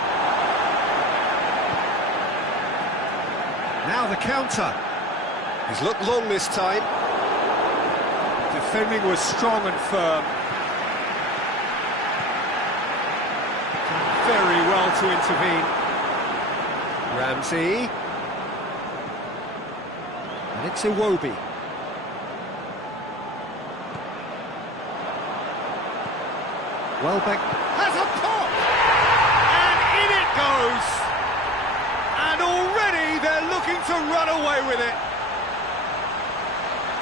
Now the counter. He's looked long this time. Defending was strong and firm. Very well to intervene. Ramsey. And it's Iwobi. Welbeck has a pop! And in it goes! And already they're looking to run away with it.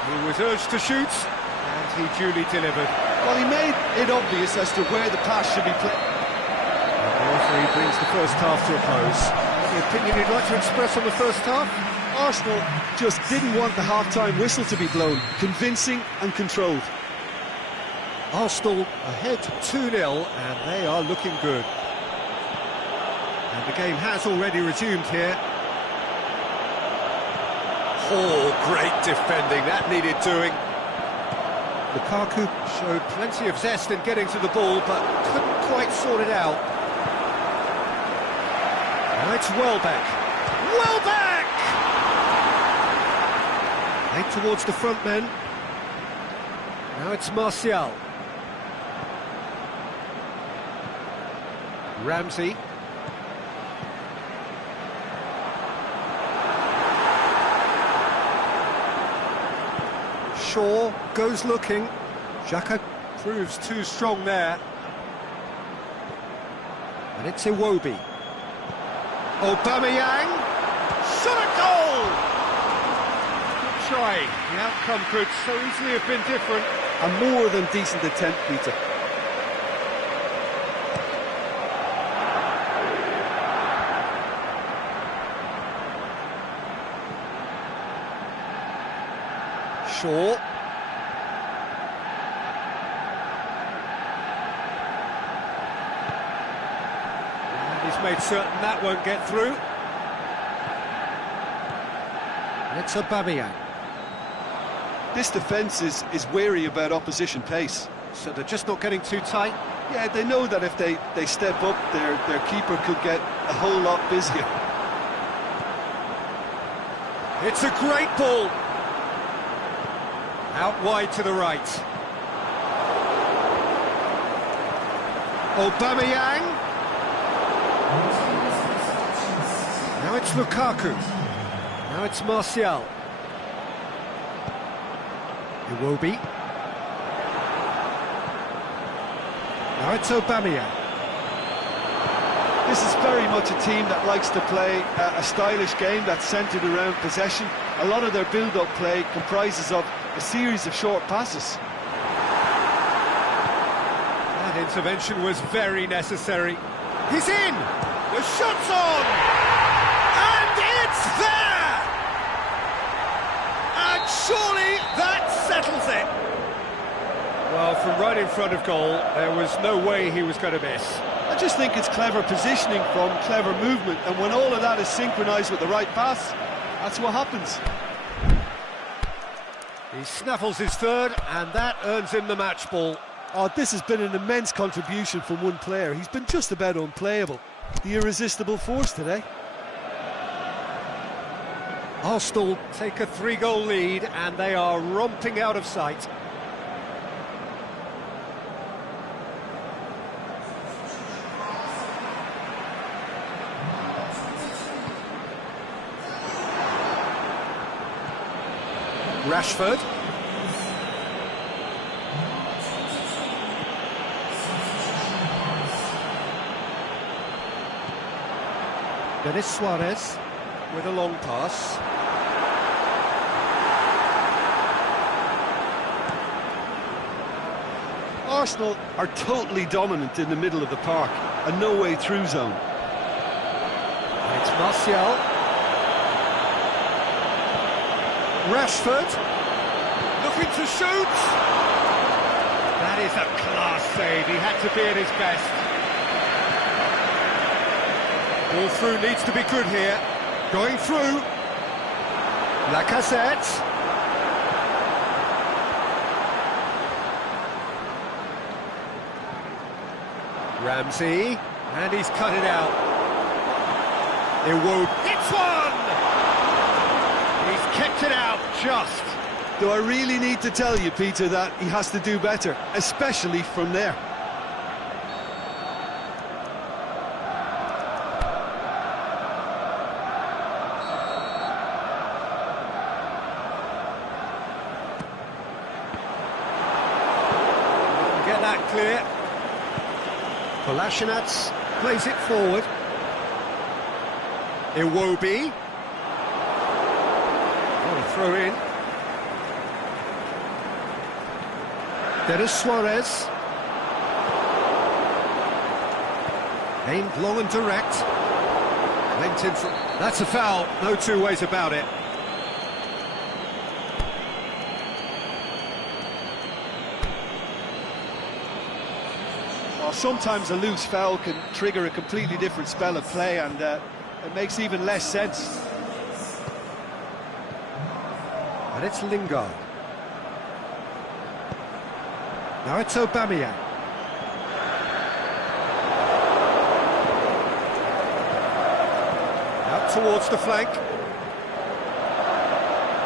He was urged to shoot, and he duly delivered. Well, he made it obvious as to where the pass should be played. And the referee brings the first half to a close. Any opinion you'd like to express on the first half? Arsenal just didn't want the half-time whistle to be blown. Convincing and controlled. Arsenal ahead 2-0, and they are looking good. And the game has already resumed here. Oh, great defending, that needed doing. Lukaku showed plenty of zest in getting to the ball, but couldn't quite sort it out. Now it's Welbeck. Welbeck! Eight towards the front men. Now it's Martial. Ramsey. Shaw goes looking. Xhaka proves too strong there. And it's Iwobi. Aubameyang. Shot a goal! Good try. The outcome could so easily have been different. A more than decent attempt, Peter. Shaw. And he's made certain that won't get through. And it's Aubameyang. This defence is wary about opposition pace. So they're just not getting too tight. Yeah, they know that if they step up, their keeper could get a whole lot busier. It's a great ball. Out wide to the right. Aubameyang. Now it's Lukaku. Now it's Martial. Iwobi. Now it's Aubameyang. This is very much a team that likes to play a stylish game that's centred around possession. A lot of their build-up play comprises of a series of short passes. That intervention was very necessary. He's in! The shot's on! And it's there! And surely that settles it! Well, from right in front of goal, there was no way he was going to miss. I just think it's clever positioning from clever movement, and when all of that is synchronised with the right pass, that's what happens. He snaffles his third, and that earns him the match ball. Oh, this has been an immense contribution from one player. He's been just about unplayable. The irresistible force today. Arsenal take a 3-goal lead, and they are romping out of sight. Rashford. Denis Suarez with a long pass. Arsenal are totally dominant in the middle of the park, a no-way through zone. It's Martial. Rashford, looking to shoot. That is a class save. He had to be at his best. Ball through needs to be good here. Going through. Lacazette. Ramsey, and he's cut it out. Iwobi hits one! He's kept it out, just. Do I really need to tell you, Peter, that he has to do better, especially from there? clear. Kolasinac plays it forward. Iwobi. What a throw in. Denis Suarez. Aimed long and direct. Went in for... That's a foul, no two ways about it. Well, sometimes a loose foul can trigger a completely different spell of play, and it makes even less sense. And it's Lingard. Now it's Aubameyang. Out towards the flank.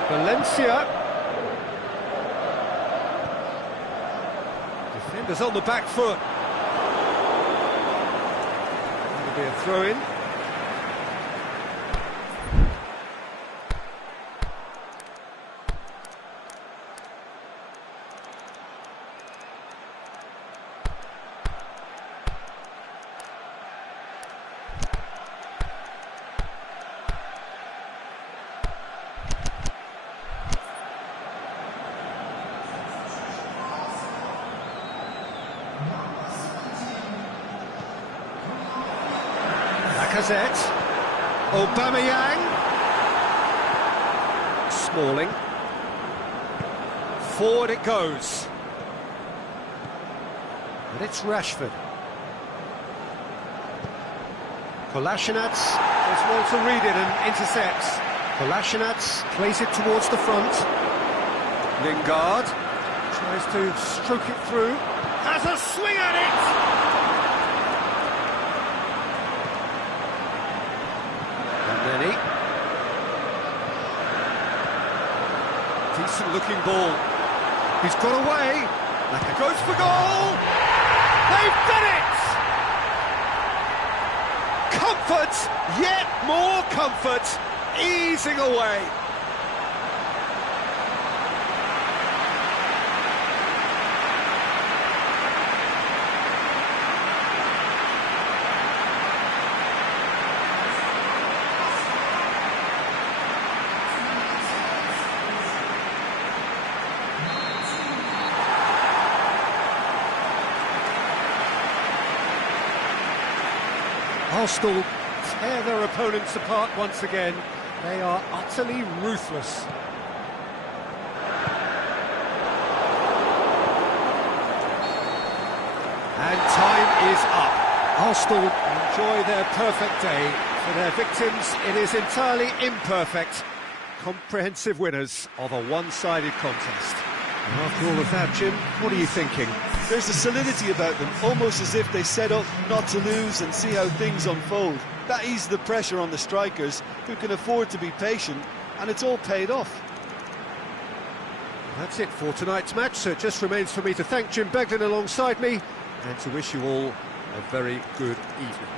Valencia. Defenders on the back foot. That'll be a throw-in. Lacazette, Aubameyang, Smalling, forward it goes, and it's Rashford. Kolasinac does well to read it and intercepts. Kolasinac plays it towards the front. Lingard tries to stroke it through, has a swing at it! Decent looking ball. He's got away. Laka goes for goal. They've done it! Comfort, yet more comfort, easing away. Arsenal tear their opponents apart once again. They are utterly ruthless. And time is up. Arsenal enjoy their perfect day. For their victims, it is entirely imperfect. Comprehensive winners of a one-sided contest. And after all of that, Jim, what are you thinking? There's a solidity about them, almost as if they set up not to lose and see how things unfold. That eases the pressure on the strikers, who can afford to be patient, and it's all paid off. That's it for tonight's match, so it just remains for me to thank Jim Beglin alongside me and to wish you all a very good evening.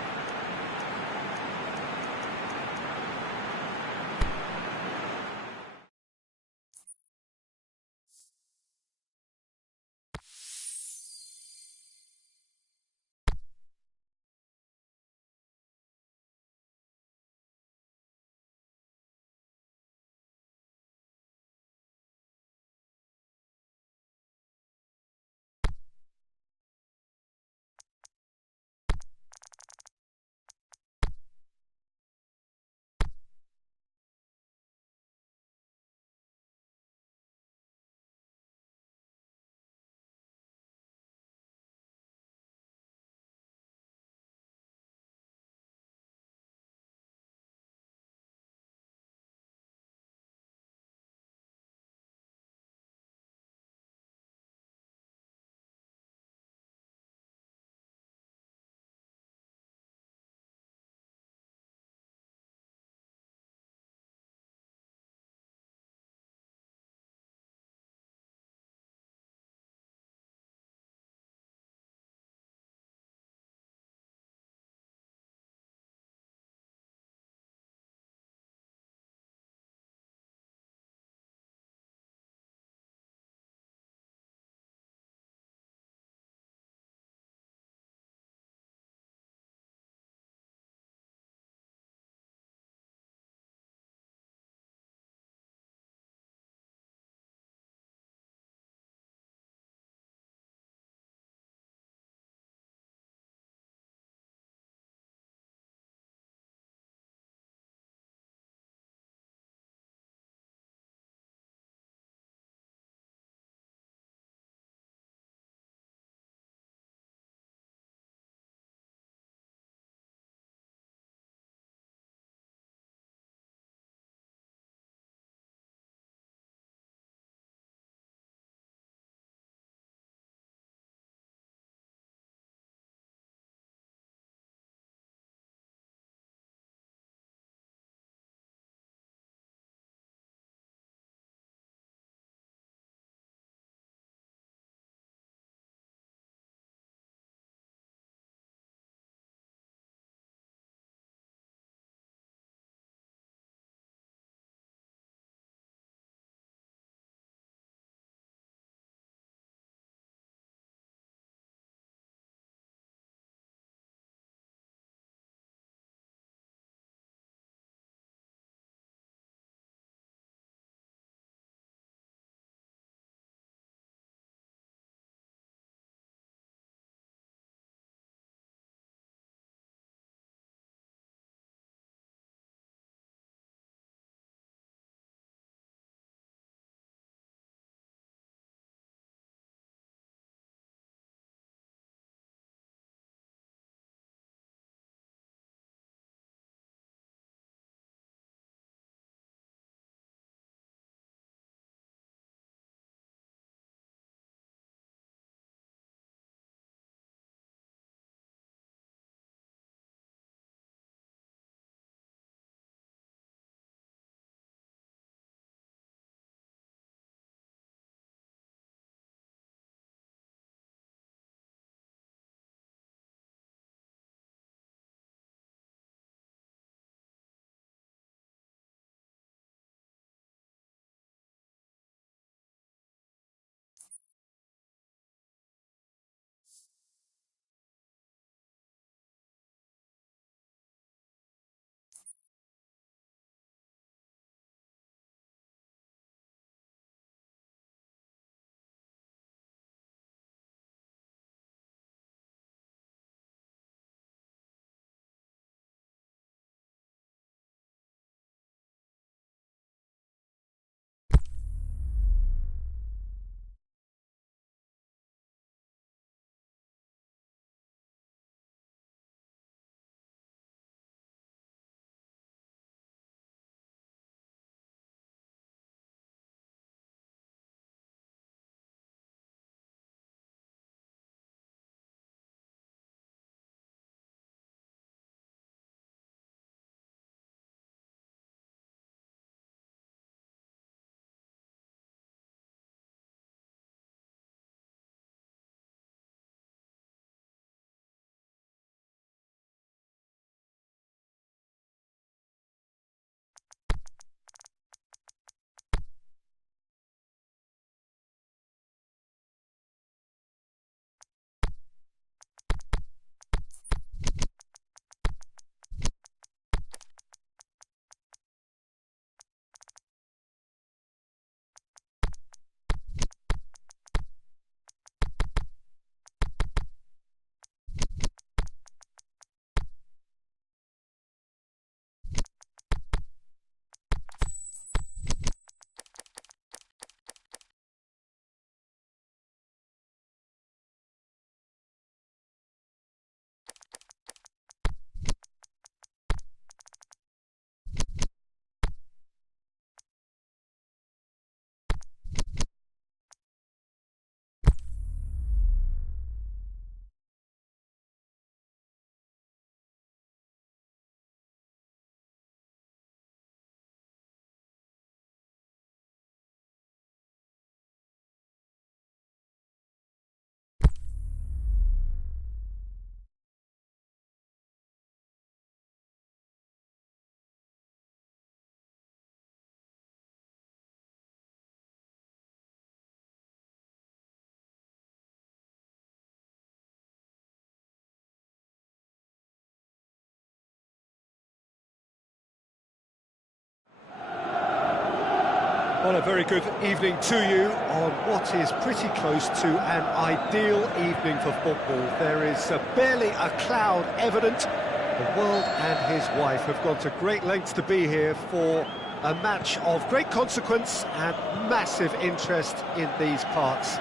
Well, a very good evening to you on what is pretty close to an ideal evening for football. There is barely a cloud evident. The world and his wife have gone to great lengths to be here for a match of great consequence and massive interest in these parts.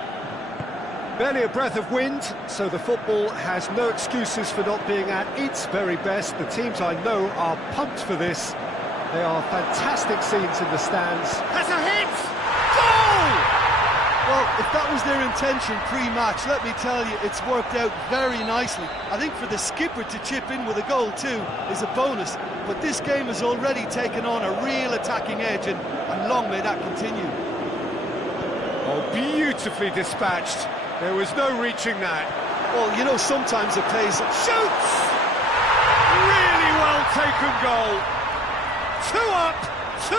Barely a breath of wind, so the football has no excuses for not being at its very best. The teams I know are pumped for this. They are fantastic scenes in the stands. That's a hit! Goal! Well, if that was their intention pre-match, let me tell you, it's worked out very nicely. I think for the skipper to chip in with a goal too is a bonus, but this game has already taken on a real attacking edge, and long may that continue. Oh, beautifully dispatched. There was no reaching that. Well, you know, sometimes it pays... Shoots! Really well taken goal. 2 up, 2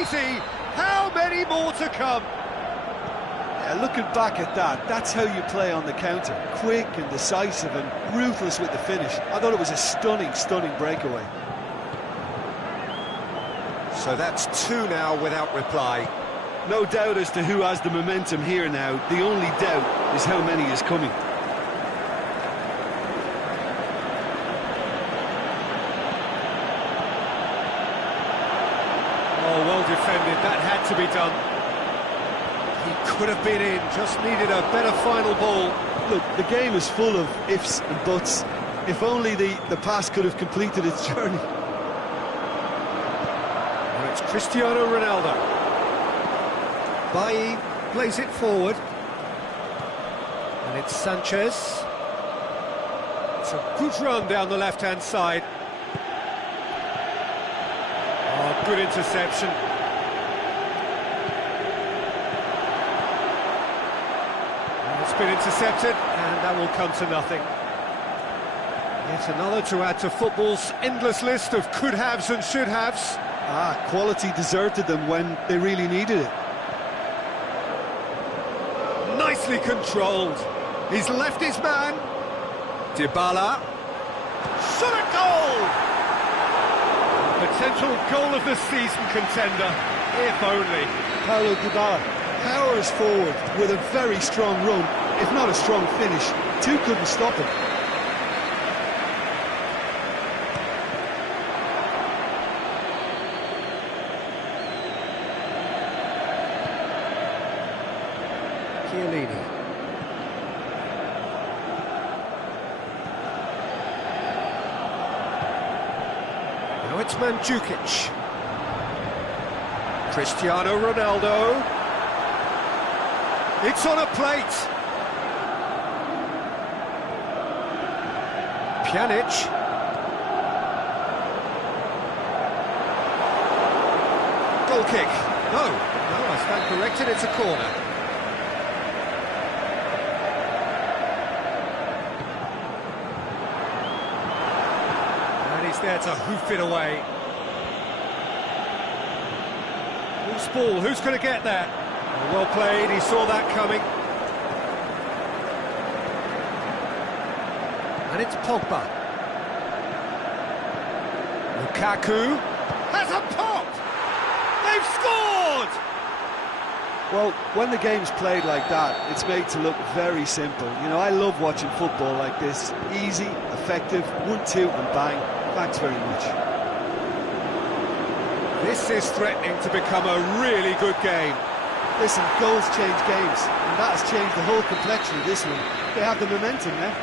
easy. How many more to come? Yeah, looking back at that, that's how you play on the counter. Quick and decisive and ruthless with the finish. I thought it was a stunning, stunning breakaway. So that's 2 now without reply. No doubt as to who has the momentum here now. The only doubt is how many is coming. Oh, well defended. That had to be done. He could have been in, just needed a better final ball. Look, the game is full of ifs and buts. If only the pass could have completed its journey. And it's Cristiano Ronaldo. Bailly plays it forward. And it's Sanchez. It's a good run down the left-hand side. Oh, good interception. And it's been intercepted, and that will come to nothing. Yet another to add to football's endless list of could-haves and should-haves. Quality deserted them when they really needed it. Nicely controlled. He's left his man. Dybala. Shot a goal! Potential goal of the season contender, if only. Paulo Dybala powers forward with a very strong run, if not a strong finish. 2 couldn't stop him. Chiellini. Now it's Mandzukic. Cristiano Ronaldo. It's on a plate. Pjanic. Goal kick. No, I stand corrected, it's a corner. There to hoof it away. Loose ball, who's going to get that? Well played, he saw that coming. And it's Pogba. Lukaku has a pop! They've scored! Well, when the game's played like that, it's made to look very simple. You know, I love watching football like this. Easy, effective, 1-2 and bang. Thanks very much. This is threatening to become a really good game. Listen, goals change games, and that has changed the whole complexion of this one. They have the momentum now.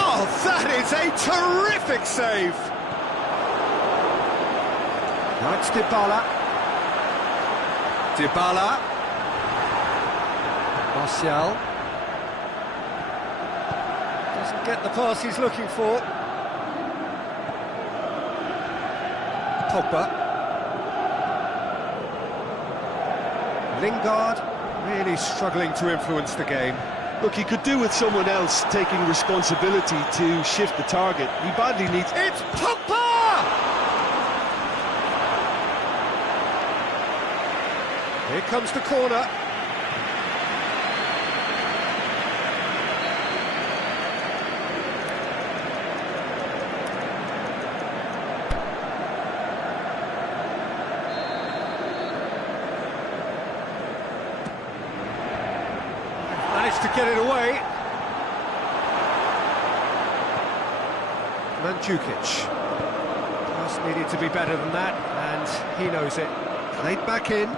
Oh, that is a terrific save! Now it's Dybala. Martial. Doesn't get the pass he's looking for. Pogba. Lingard really struggling to influence the game. Look, he could do with someone else taking responsibility to shift the target. He badly needs... It's Pogba! Here comes the corner. to get it away. Mandzukic. Just needed to be better than that, and he knows it. Played back in.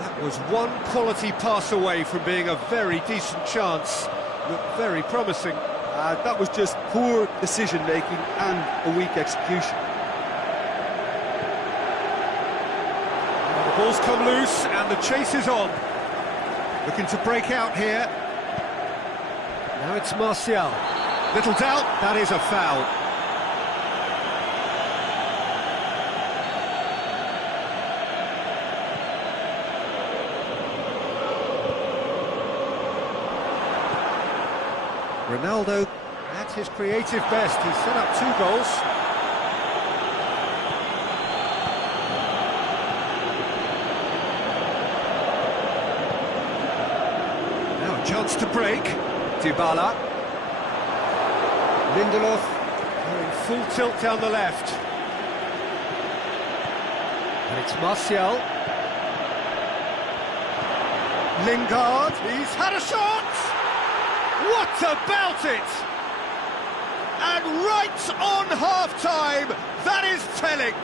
That was one quality pass away from being a very decent chance. Looked very promising. That was just poor decision-making and a weak execution. The ball's come loose, and the chase is on. Looking to break out here. Now it's Martial. Little doubt, that is a foul. Ronaldo at his creative best. He's set up 2 goals. Now a chance to break. Dybala. Lindelof going full tilt down the left. And it's Martial. Lingard. He's had a shot! What about it? And right on half-time, that is telling.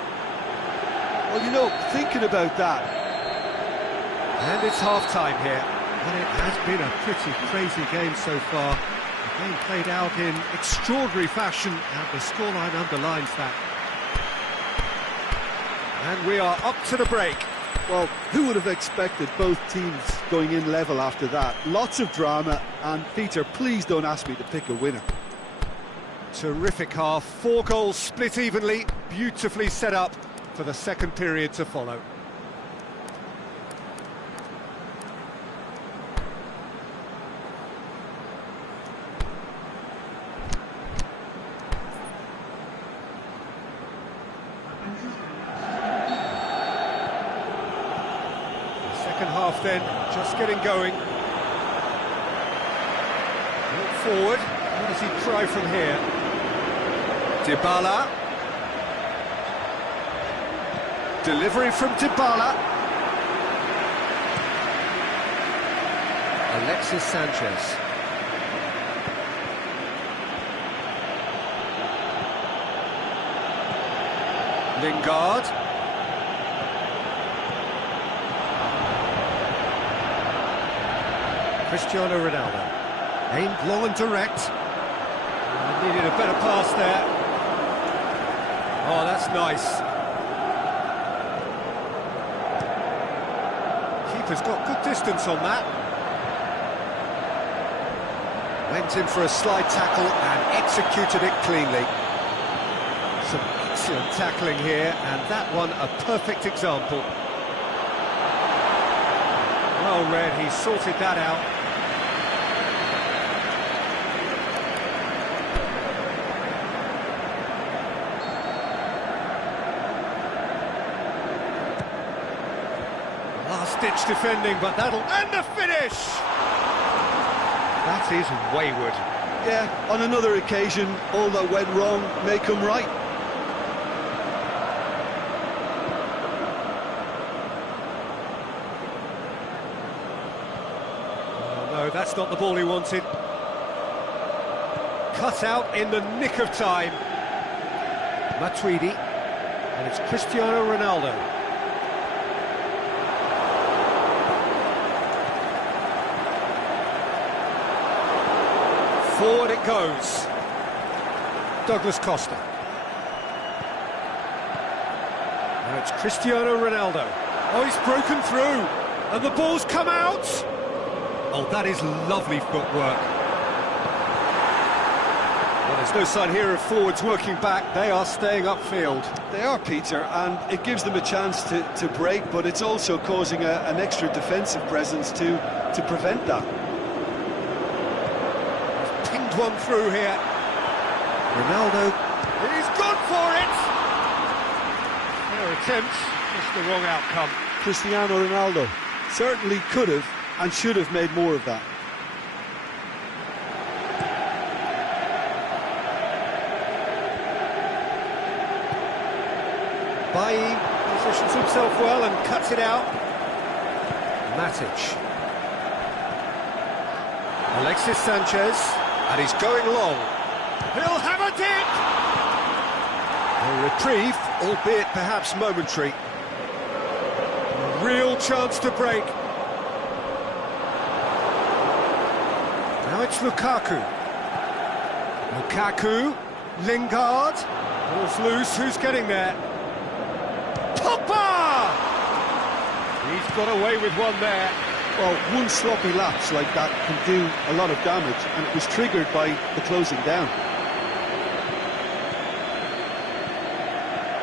Well, you know, thinking about that. And it's half-time here. And it has been a pretty crazy game so far. The game played out in extraordinary fashion, and the scoreline underlines that. And we are up to the break. Well, who would have expected both teams going in level after that? Lots of drama, and Peter, please don't ask me to pick a winner. Terrific half, 4 goals split evenly, beautifully set up for the second period to follow. Second half then, just getting going. Look forward, what does he try from here? Dybala. Delivery from Dybala. Alexis Sanchez. Lingard. Cristiano Ronaldo. Aimed long and direct. Needed a better pass there. Oh, that's nice. Keeper's got good distance on that. Went in for a slide tackle and executed it cleanly. Some excellent tackling here, and that one a perfect example. Well read, he sorted that out. Last-ditch defending, but that'll... And the finish! That is wayward. Yeah, on another occasion, all that went wrong may come right. Oh, no, that's not the ball he wanted. Cut out in the nick of time. Matuidi, and it's Cristiano Ronaldo. Forward it goes. Douglas Costa. Now it's Cristiano Ronaldo. Oh, he's broken through. And the ball's come out. Oh, that is lovely footwork. Well, there's no sign here of forwards working back. They are staying upfield. They are, Peter, and it gives them a chance to break, but it's also causing an extra defensive presence to prevent that. One through here. Ronaldo. He's gone for it! Fair attempt, just the wrong outcome. Cristiano Ronaldo certainly could have and should have made more of that. Bailly positions himself well and cuts it out. Matic. Alexis Sanchez, and he's going long. He'll have it in! A reprieve, albeit perhaps momentary. A real chance to break. Now it's Lukaku. Lukaku, Lingard, ball's loose, who's getting there? Pogba! He's got away with one there. Well, one sloppy lapse like that can do a lot of damage, and it was triggered by the closing down.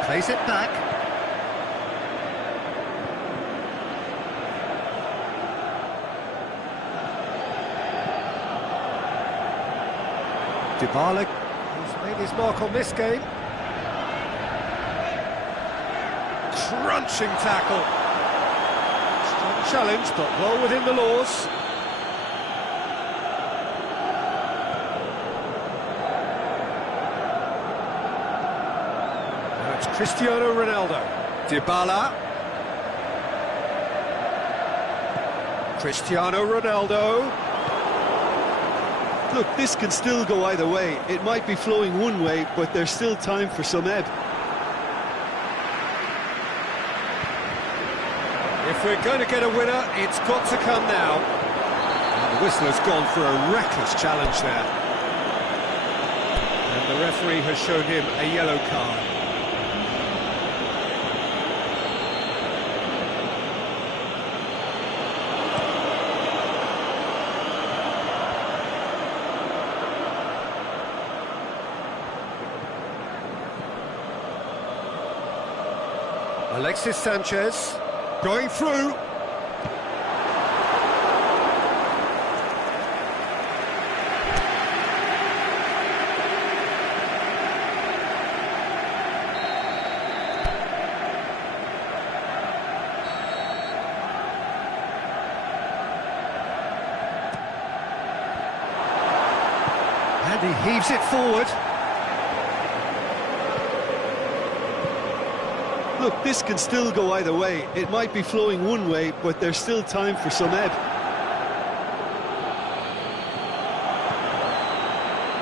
Plays it back. Dybala has made his mark on this game. Crunching tackle. Strong challenge, but well within the laws. Now it's Cristiano Ronaldo. Dybala. Cristiano Ronaldo. Look, this can still go either way. It might be flowing one way, but there's still time for some ebb. If we're going to get a winner, it's got to come now. And the whistle has gone for a reckless challenge there. And the referee has shown him a yellow card. Alexis Sanchez going through. And he heaves it forward. Look, this can still go either way. It might be flowing one way, but there's still time for some ebb.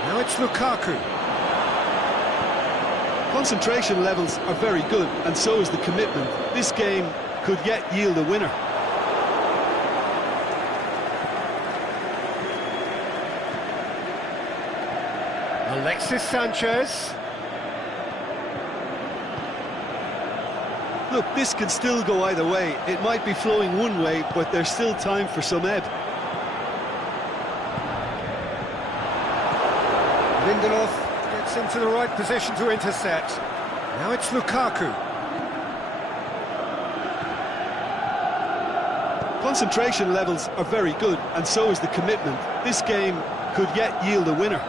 Now it's Lukaku. Concentration levels are very good, and so is the commitment. This game could yet yield a winner. Alexis Sanchez. Look, this can still go either way. It might be flowing one way, but there's still time for some ebb. Lindelof gets into the right position to intercept. Now it's Lukaku. Concentration levels are very good, and so is the commitment. This game could yet yield a winner.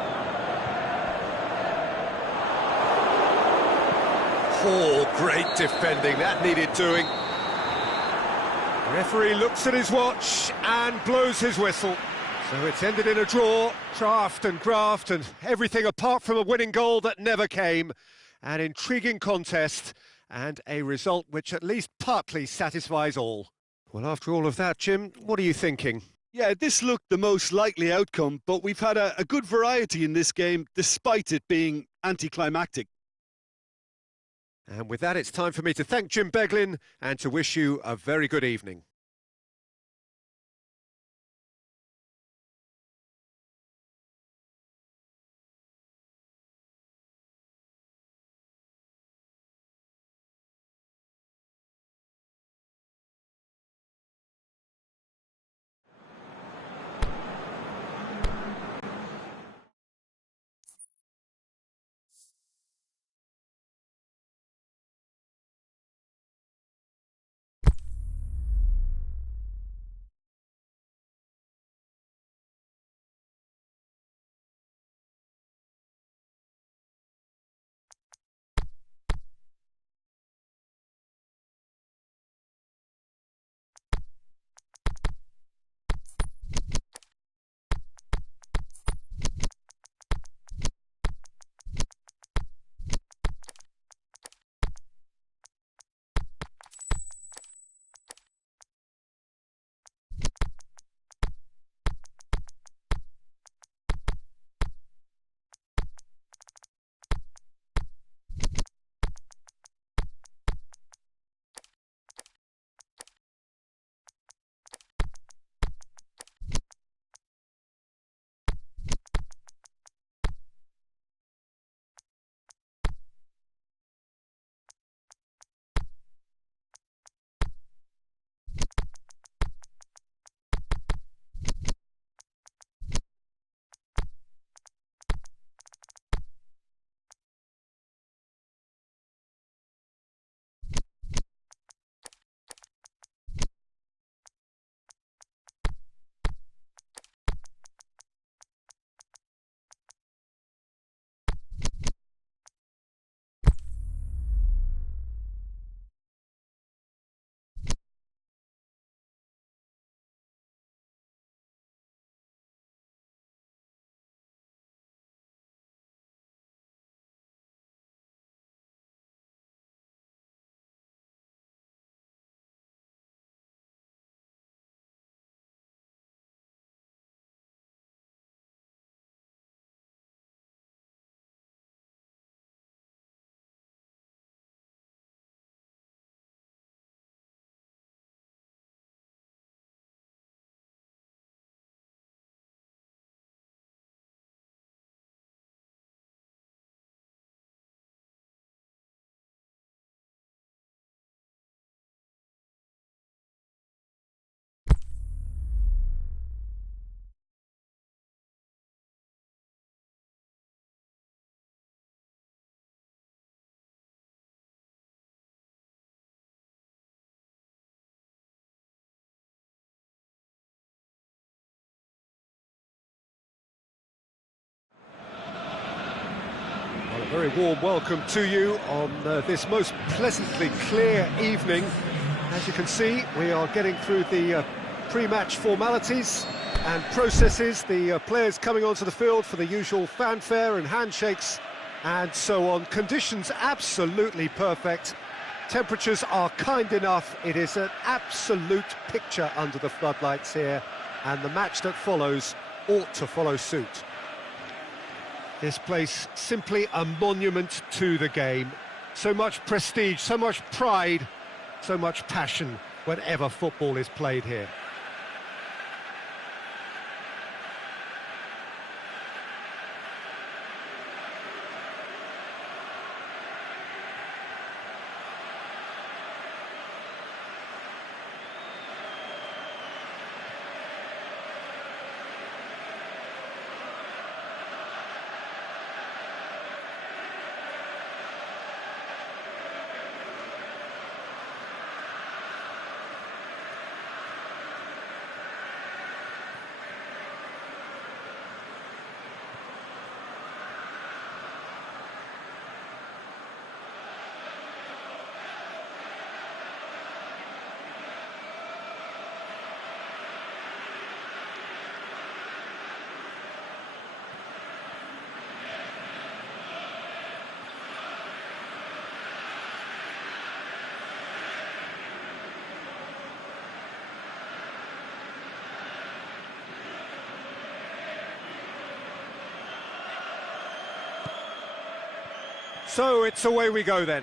Oh, great defending, that needed doing. Referee looks at his watch and blows his whistle. So it's ended in a draw, draft and graft and everything apart from a winning goal that never came. An intriguing contest and a result which at least partly satisfies all. Well, after all of that, Jim, what are you thinking? Yeah, this looked the most likely outcome, but we've had a good variety in this game, despite it being anticlimactic. And with that, it's time for me to thank Jim Beglin and to wish you a very good evening. very warm welcome to you on this most pleasantly clear evening. As you can see, we are getting through the pre-match formalities and processes, the players coming onto the field for the usual fanfare and handshakes and so on. Conditions absolutely perfect. Temperatures are kind enough. It is an absolute picture under the floodlights here, and the match that follows ought to follow suit. This place simply a monument to the game. So much prestige, so much pride, so much passion whenever football is played here. So it's away we go then.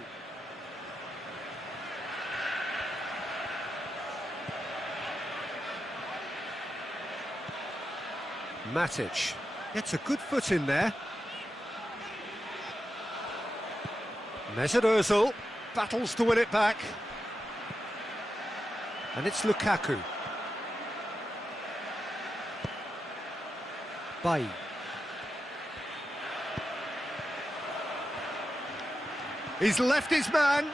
Matic gets a good foot in there. Mesut Ozil battles to win it back. And it's Lukaku. Bailly. He's left his man.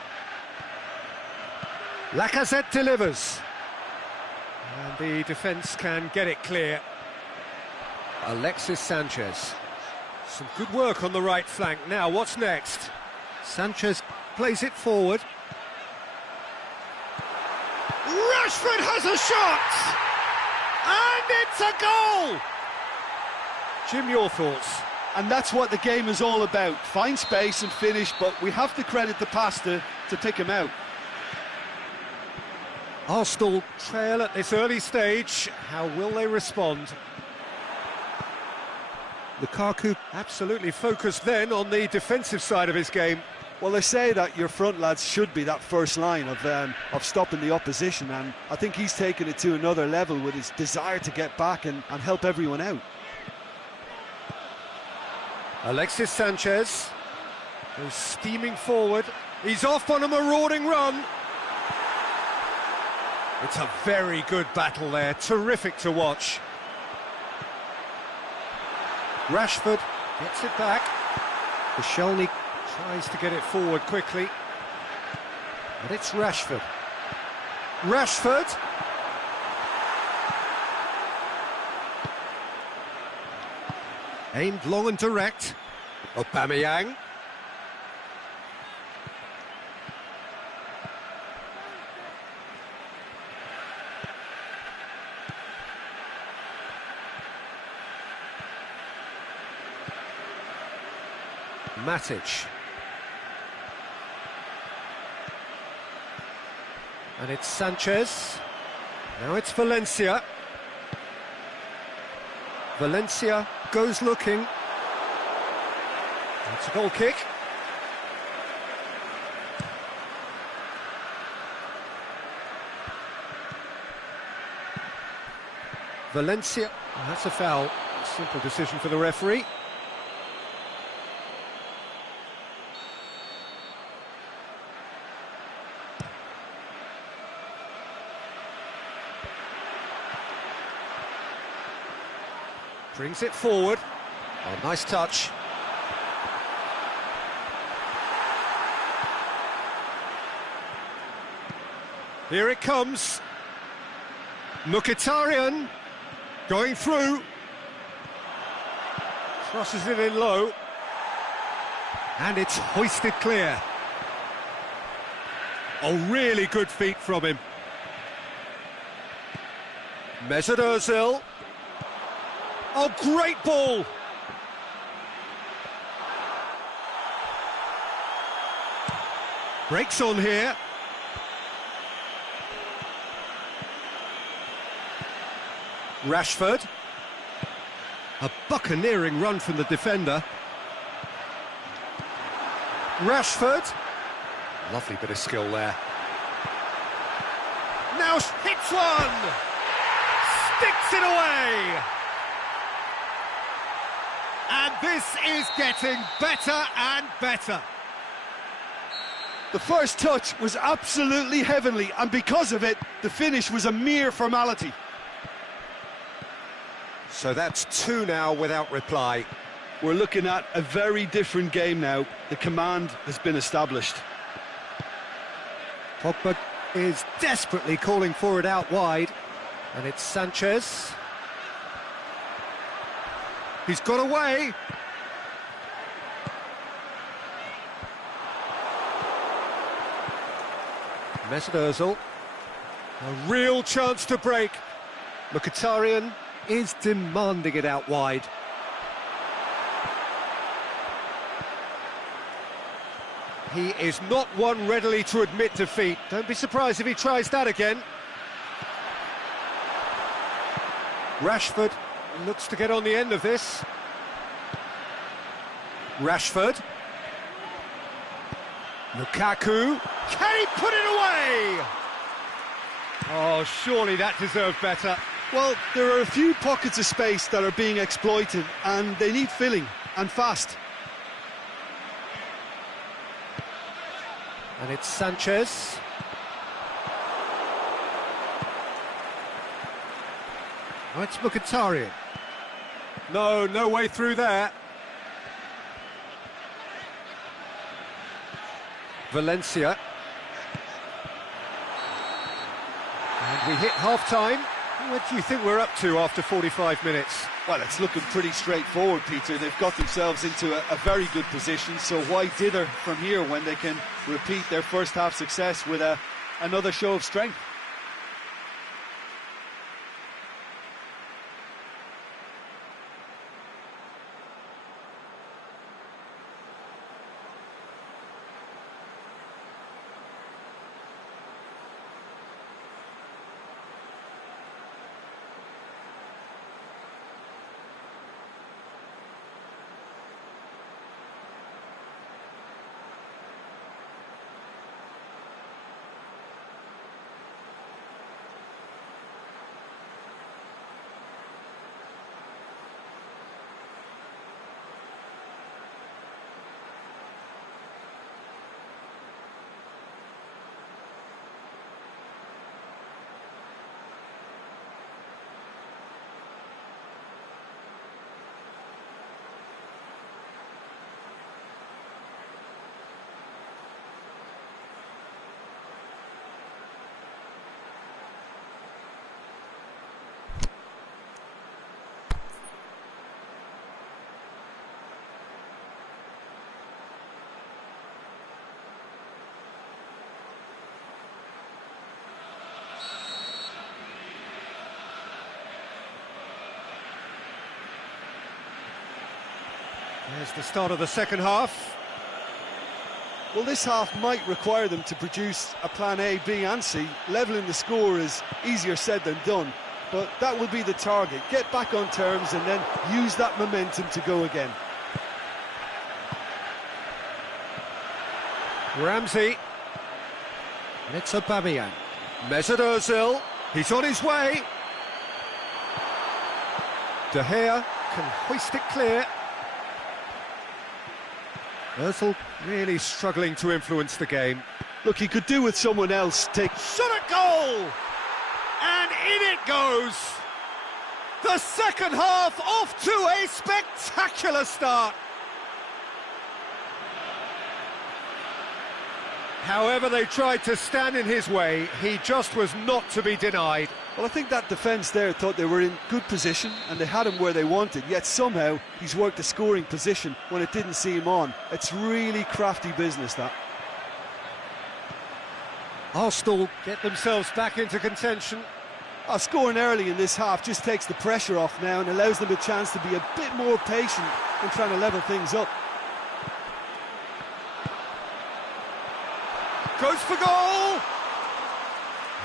Lacazette delivers. And the defence can get it clear. Alexis Sanchez. Some good work on the right flank. Now, what's next? Sanchez plays it forward. Rashford has a shot! And it's a goal! Jim, your thoughts? And that's what the game is all about. Find space and finish, but we have to credit the passer to pick him out. Arsenal trail at this early stage. How will they respond? Lukaku absolutely focused then on the defensive side of his game. Well, they say that your front lads should be that first line of stopping the opposition, and I think he's taken it to another level with his desire to get back and help everyone out. Alexis Sanchez goes steaming forward. He's off on a marauding run. It's a very good battle there, terrific to watch. Rashford gets it back. Koscielny tries to get it forward quickly. And it's Rashford. Rashford. Aimed long and direct. Aubameyang. Matic. And it's Sanchez. Now it's Valencia. Valencia goes looking. It's a goal kick. Valencia. Oh, that's a foul. Simple decision for the referee. Brings it forward. Oh, nice touch. Here it comes. Mkhitaryan going through. Crosses it in low. And it's hoisted clear. Oh, really good feet from him. Mesut Ozil. Oh, great ball. Breaks on here. Rashford. A buccaneering run from the defender. Rashford. Lovely bit of skill there. Now hits one! Sticks it away! And this is getting better and better. The first touch was absolutely heavenly, and because of it, the finish was a mere formality. So that's two now without reply. We're looking at a very different game now. The command has been established. Pogba is desperately calling for it out wide. And it's Sanchez. He's got away. Mesut Ozil. A real chance to break. Mkhitaryan is demanding it out wide. He is not one readily to admit defeat. Don't be surprised if he tries that again. Rashford looks to get on the end of this. Rashford. Lukaku. Can he put it away? Oh, surely that deserved better. Well, there are a few pockets of space that are being exploited, and they need filling, and fast. And it's Sanchez. Oh, it's Mkhitaryan. No way through there. Valencia. And we hit half-time. What do you think we're up to after 45 minutes? Well, it's looking pretty straightforward, Peter. They've got themselves into a very good position, so why dither from here when they can repeat their first half success with another show of strength? There's the start of the second half. Well, this half might require them to produce a plan A, B and C. Levelling the score is easier said than done, but that will be the target. Get back on terms and then use that momentum to go again. Ramsey. And it's Aubameyang. Mesut Ozil. He's on his way. De Gea can hoist it clear. Ozil really struggling to influence the game. Look, he could do with someone else. Shot at goal! And in it goes! The second half off to a spectacular start. However they tried to stand in his way, he just was not to be denied. Well, I think that defence there thought they were in good position and they had him where they wanted, yet somehow he's worked a scoring position when it didn't see him on. It's really crafty business, that. Arsenal get themselves back into contention. Scoring early in this half just takes the pressure off now and allows them a chance to be a bit more patient in trying to level things up. Goes for goal!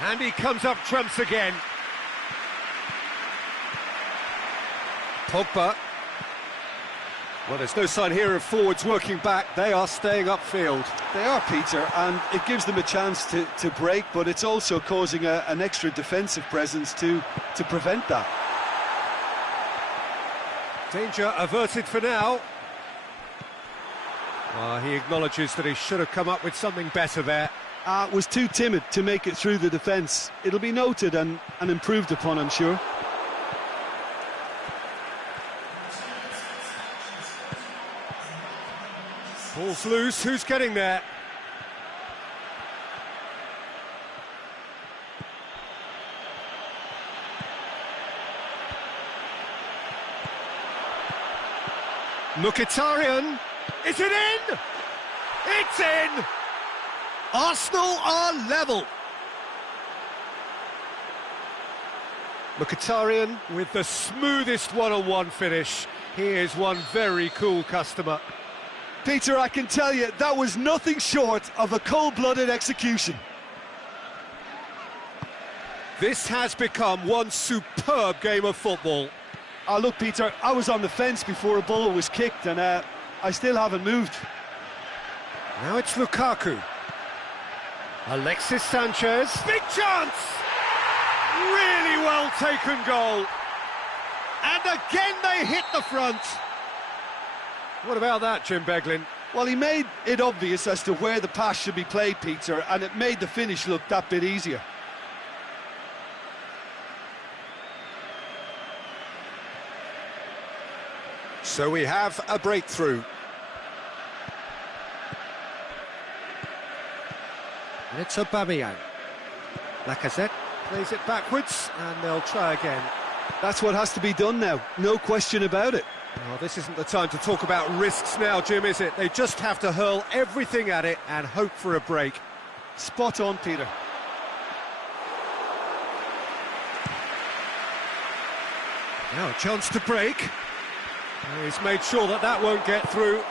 And he comes up trumps again. Pogba. Well, there's no sign here of forwards working back. They are staying upfield. They are, Peter, and it gives them a chance to break, but it's also causing an extra defensive presence to prevent that. Danger averted for now. He acknowledges that he should have come up with something better there. Was too timid to make it through the defence. It'll be noted and improved upon, I'm sure. Ball's loose, who's getting there? Mkhitaryan, is it in? It's in! Arsenal are level. Mkhitaryan with the smoothest one-on-one finish. He is one very cool customer. Peter, I can tell you, that was nothing short of a cold-blooded execution. This has become one superb game of football. Look, Peter, I was on the fence before a ball was kicked, and I still haven't moved. Now it's Lukaku. Alexis Sanchez. Big chance! Really well taken goal. And again they hit the front. What about that, Jim Beglin? Well, he made it obvious as to where the pass should be played, Peter, and it made the finish look that bit easier. So we have a breakthrough. And it's Aubameyang. Lacazette plays it backwards, and they'll try again. That's what has to be done now, no question about it. Well, this isn't the time to talk about risks now, Jim, is it? They just have to hurl everything at it and hope for a break. Spot on, Peter. Now a chance to break. He's made sure that that won't get through.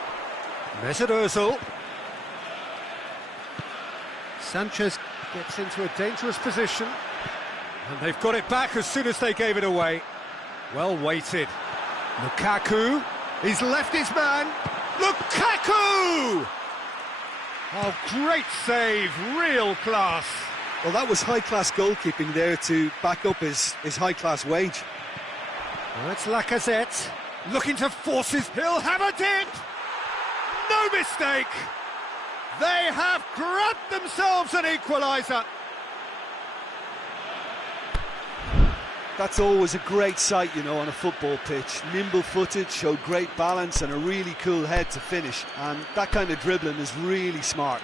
Mesut Ozil. Sanchez gets into a dangerous position. And they've got it back as soon as they gave it away. Well weighted. Lukaku. He's left his man. Lukaku! Oh, great save. Real class. Well, that was high-class goalkeeping there to back up his high-class wage. Well, it's Lacazette. Looking to force his... He'll have a dip! No mistake! They have grabbed themselves an equaliser. That's always a great sight, you know, on a football pitch. Nimble-footed, showed great balance and a really cool head to finish. And that kind of dribbling is really smart.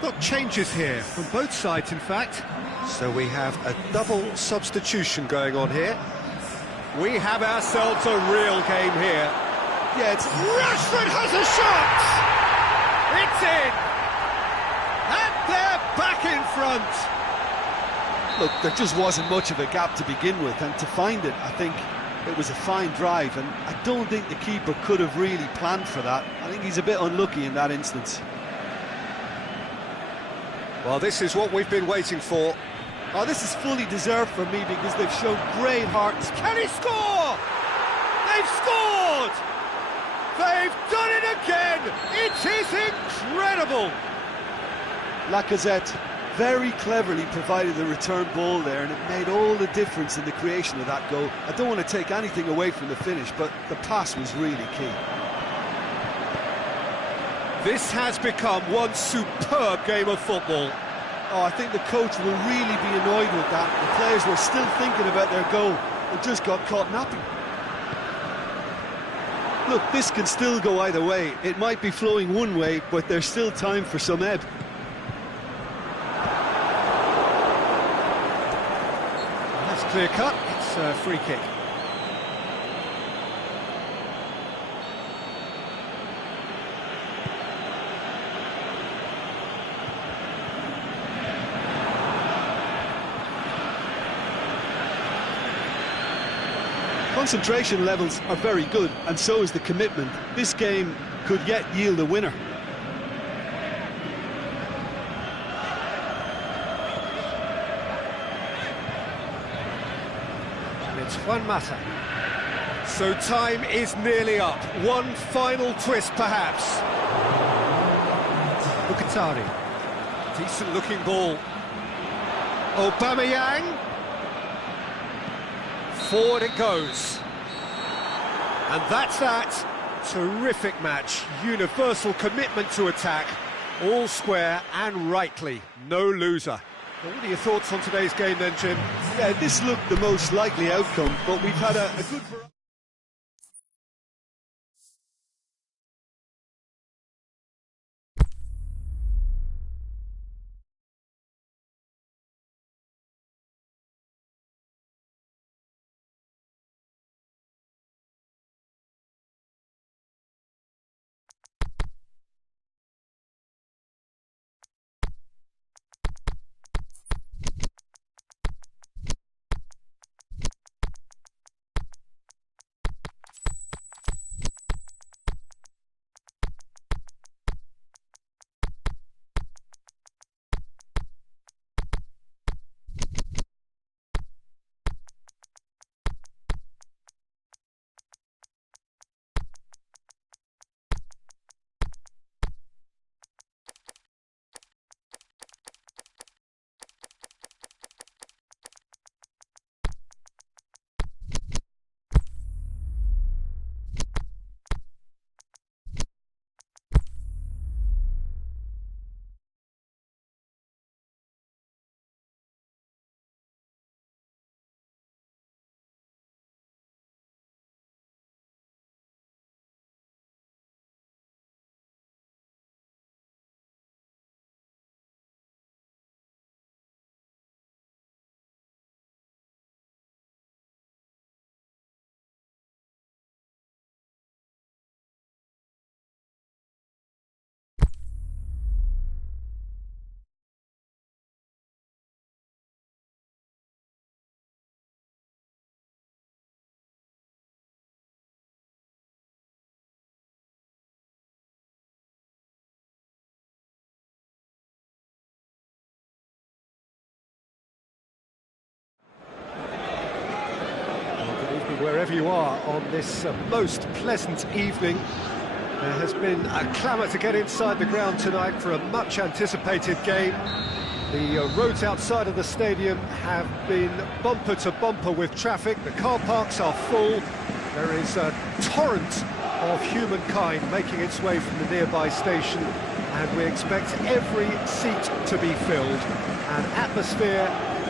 Got changes here from both sides, in fact. So we have a double substitution going on here. We have ourselves a real game here. Yeah, it's... Rashford has a shot! It's in! And they're back in front! Look, there just wasn't much of a gap to begin with, and to find it, I think It was a fine drive, and I don't think the keeper could have really planned for that. I think he's a bit unlucky in that instance. Well, this is what we've been waiting for. Oh, this is fully deserved for me because they've shown great heart. Can he score? They've scored! They've done it again! It is incredible! Lacazette very cleverly provided the return ball there, and it made all the difference in the creation of that goal. I don't want to take anything away from the finish, but the pass was really key. This has become one superb game of football. Oh, I think the coach will really be annoyed with that. The players were still thinking about their goal and just got caught napping. Look, this can still go either way. It might be flowing one way, but there's still time for some ebb. That's clear cut. It's a free kick. Concentration levels are very good, and so is the commitment. This game could yet yield a winner. And it's Juan Mata. So time is nearly up. One final twist, perhaps. Mkhitaryan. Decent-looking ball. Aubameyang. Forward it goes. And that's that. Terrific match. Universal commitment to attack. All square and rightly. No loser. Well, what are your thoughts on today's game then, Jim? Yeah, this looked the most likely outcome, but we've had a good variety. Wherever you are on this most pleasant evening, there has been a clamour to get inside the ground tonight for a much-anticipated game. The roads outside of the stadium have been bumper to bumper with traffic. The car parks are full. There is a torrent of humankind making its way from the nearby station, and we expect every seat to be filled. An atmosphere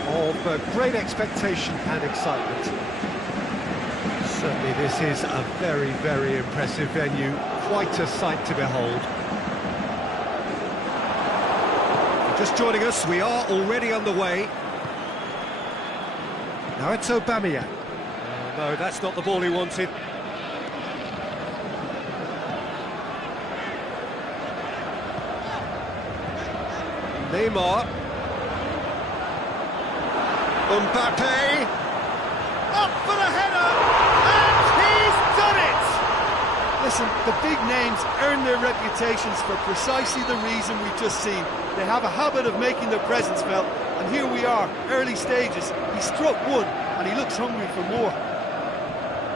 of great expectation and excitement. Certainly this is a very, very impressive venue, quite a sight to behold. Just joining us, we are already underway. Now it's Aubameyang. Oh, no, that's not the ball he wanted. Neymar. Mbappe. Up for the header! Listen, the big names earn their reputations for precisely the reason we've just seen. They have a habit of making their presence felt, and here we are, early stages. He struck one, and he looks hungry for more.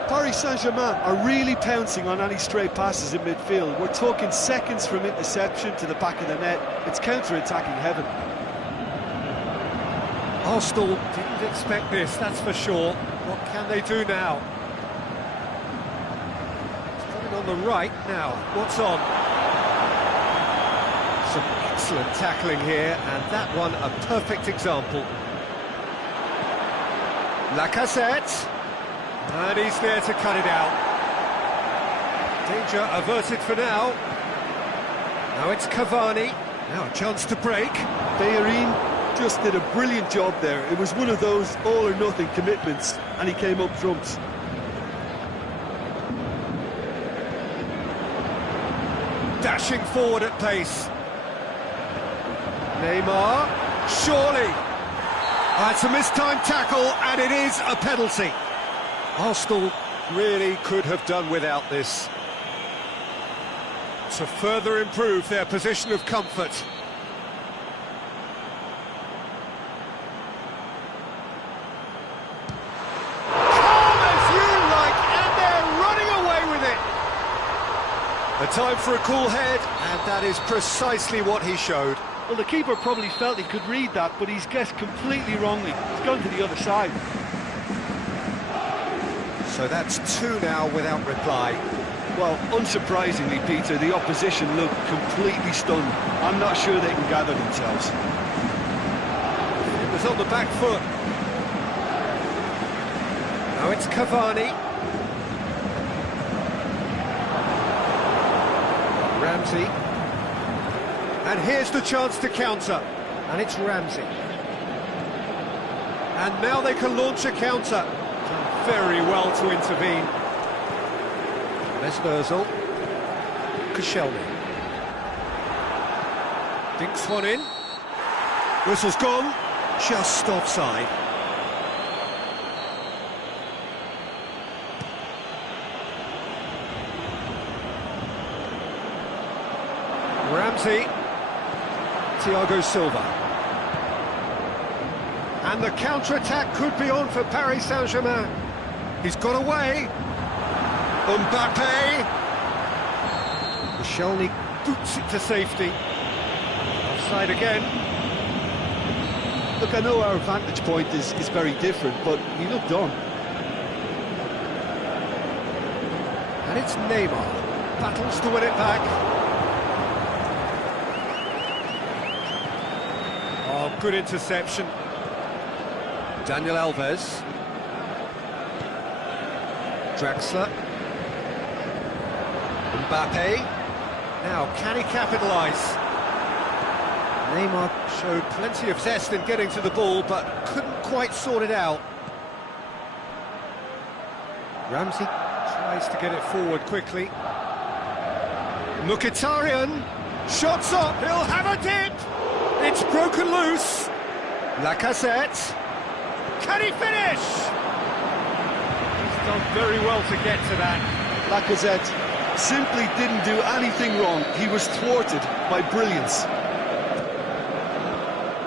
Paris Saint-Germain are really pouncing on any stray passes in midfield. We're talking seconds from interception to the back of the net. It's counter-attacking heaven. Arsenal didn't expect this, that's for sure. What can they do now? It's coming on the right now. What's on? Some excellent tackling here, and that one a perfect example. Lacazette. And he's there to cut it out. Danger averted for now. Now it's Cavani. Now a chance to break. Bellerin just did a brilliant job there. It was one of those all-or-nothing commitments, and he came up trumps. Dashing forward at pace. Neymar, surely. It's a mistimed tackle, and it is a penalty. Arsenal really could have done without this to further improve their position of comfort. Calm as you like, and they're running away with it. A time for a cool head, and that is precisely what he showed. Well, the keeper probably felt he could read that, but he's guessed completely wrongly. He's gone to the other side. So that's two now without reply. Well, unsurprisingly, Peter, the opposition look completely stunned. I'm not sure they can gather themselves. It was on the back foot. Now it's Cavani. Ramsey. And here's the chance to counter. And it's Ramsey. And now they can launch a counter. Very well to intervene. Mesmerzel. Koscielny. Dinks one in. Whistle's gone. Just offside. Ramsey. Thiago Silva. And the counter-attack could be on for Paris Saint-Germain. He's got away. Mbappe. Koscielny boots it to safety. Offside again. Look, I know our vantage point is very different, but he looked on. And it's Neymar. Battles to win it back. Oh, good interception. Daniel Alves. Draxler. Mbappe. Now, can he capitalise? Neymar showed plenty of zest in getting to the ball, but couldn't quite sort it out. Ramsey tries to get it forward quickly. Mkhitaryan. Shots up, he'll have a dip! It's broken loose. Lacazette. Can he finish? He's done very well to get to that. Lacazette simply didn't do anything wrong. He was thwarted by brilliance.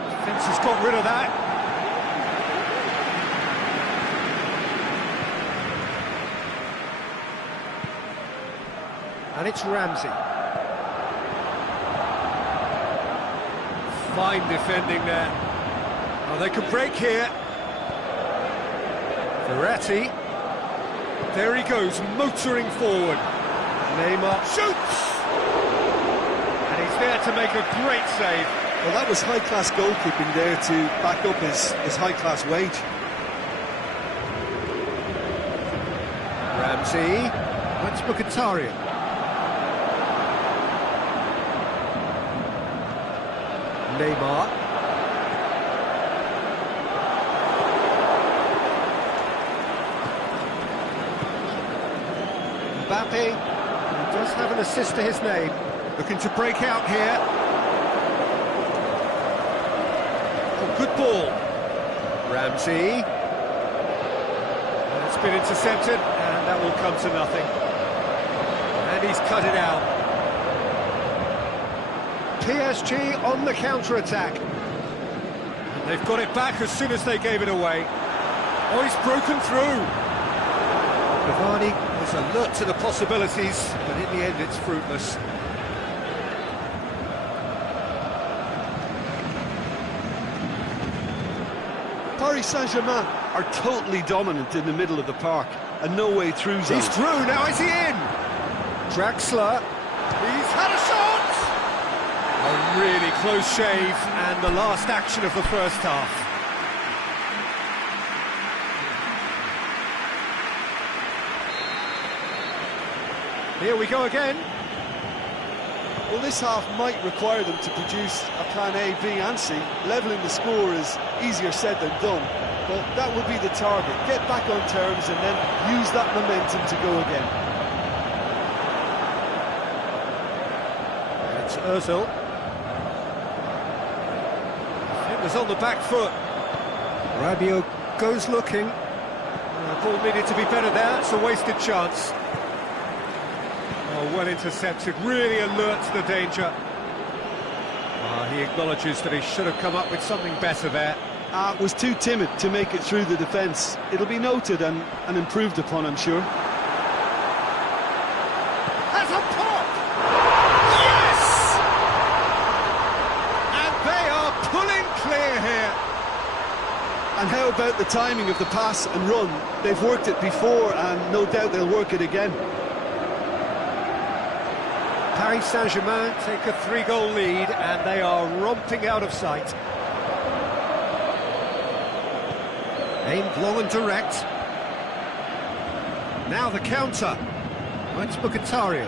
Defence has got rid of that. And it's Ramsey. Fine defending there. Oh, they could break here. Verratti. There he goes, motoring forward. Neymar shoots! And he's there to make a great save. Well, that was high-class goalkeeping there to back up his high-class wage. Ramsey. That's Mkhitaryan. Neymar. Mbappe, he does have an assist to his name. Looking to break out here. Oh, good ball. Ramsey. And it's been intercepted, and that will come to nothing. And he's cut it out. PSG on the counter-attack. And they've got it back as soon as they gave it away. Oh, he's broken through. Cavani is alert to the possibilities, but in the end it's fruitless. Paris Saint-Germain are totally dominant in the middle of the park, and no way through zone. He's through, now is he in? Draxler, he's had a shot! A really close shave, and the last action of the first half. Here we go again. Well, this half might require them to produce a plan A, B and C. Levelling the score is easier said than done, but that would be the target. Get back on terms and then use that momentum to go again. It's Ozil. Fingers on the back foot. Rabiot goes looking. The ball needed to be better there, it's a wasted chance. Oh, well intercepted, really alert to the danger. He acknowledges that he should have come up with something better there. Was too timid to make it through the defence. It'll be noted and improved upon, I'm sure. Has a pop! Yes! And they are pulling clear here. And how about the timing of the pass and run? They've worked it before and no doubt they'll work it again. Paris Saint-Germain take a 3-goal lead and they are romping out of sight. Aimed long and direct. Now the counter. Oh, it's Mkhitaryan.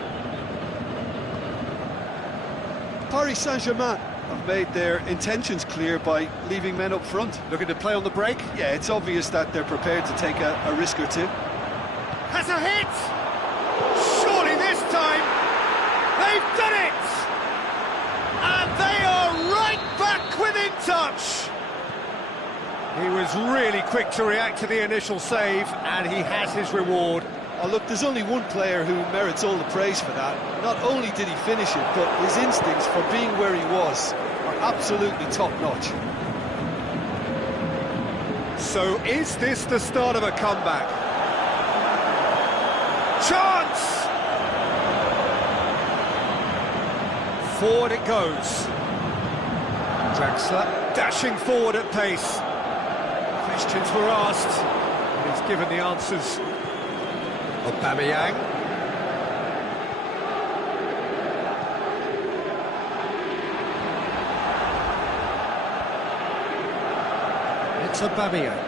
Paris Saint-Germain have made their intentions clear by leaving men up front. Looking to play on the break. Yeah, it's obvious that they're prepared to take a risk or two. Has a hit! Surely this time! They've done it! And they are right back within touch! He was really quick to react to the initial save, and he has his reward. Oh, look, there's only one player who merits all the praise for that. Not only did he finish it, but his instincts for being where he was are absolutely top-notch. So is this the start of a comeback? Chance! Forward it goes. Draxler dashing forward at pace. Questions were asked, and he's given the answers. Aubameyang. It's Aubameyang.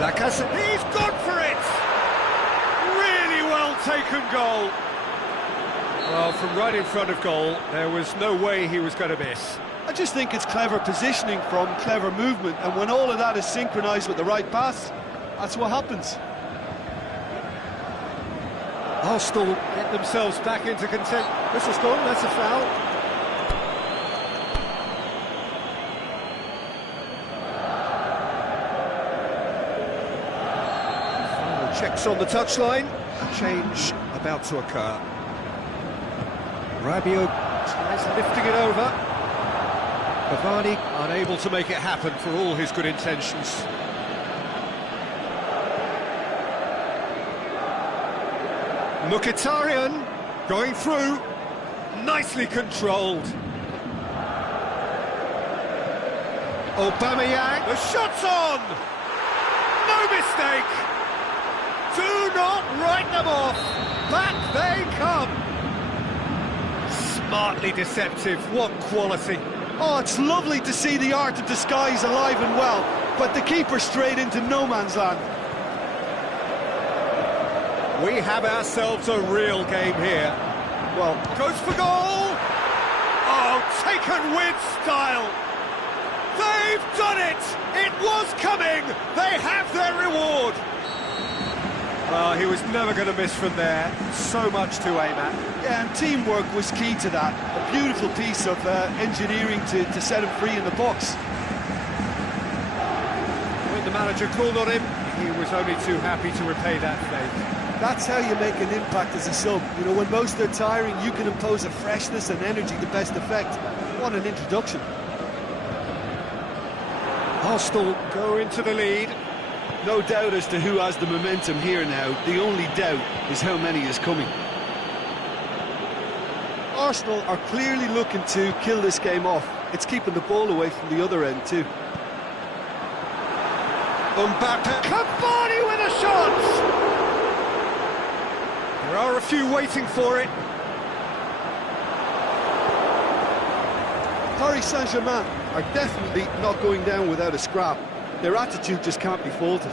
Lacazette. He's gone for it! Really well taken goal. Well, from right in front of goal, there was no way he was going to miss. I just think it's clever positioning from clever movement, and when all of that is synchronised with the right pass, that's what happens. Arsenal get themselves back into contention. Whistle's gone, that's a foul. Final checks on the touchline. A change about to occur. Rabiot tries lifting it over. Cavani unable to make it happen for all his good intentions. Mkhitaryan going through, nicely controlled. Aubameyang, the shot's on! No mistake! Do not write them off! Back they come! Smartly deceptive, what quality! Oh, it's lovely to see the art of disguise alive and well, but the keeper straight into no man's land. We have ourselves a real game here. Well, goes for goal! Oh, taken with style! They've done it! It was coming! They have their reward! Well, he was never going to miss from there. So much to aim at. Yeah, and teamwork was key to that. A beautiful piece of engineering to set him free in the box. When the manager called on him, he was only too happy to repay that favour. That's how you make an impact as a sub. You know, when most are tiring, you can impose a freshness and energy to best effect. What an introduction. Arsenal go into the lead. No doubt as to who has the momentum here now. The only doubt is how many is coming. Arsenal are clearly looking to kill this game off. It's keeping the ball away from the other end too. Mbappe, Cavani with a shot! There are a few waiting for it. Paris Saint-Germain are definitely not going down without a scrap. Their attitude just can't be faulted.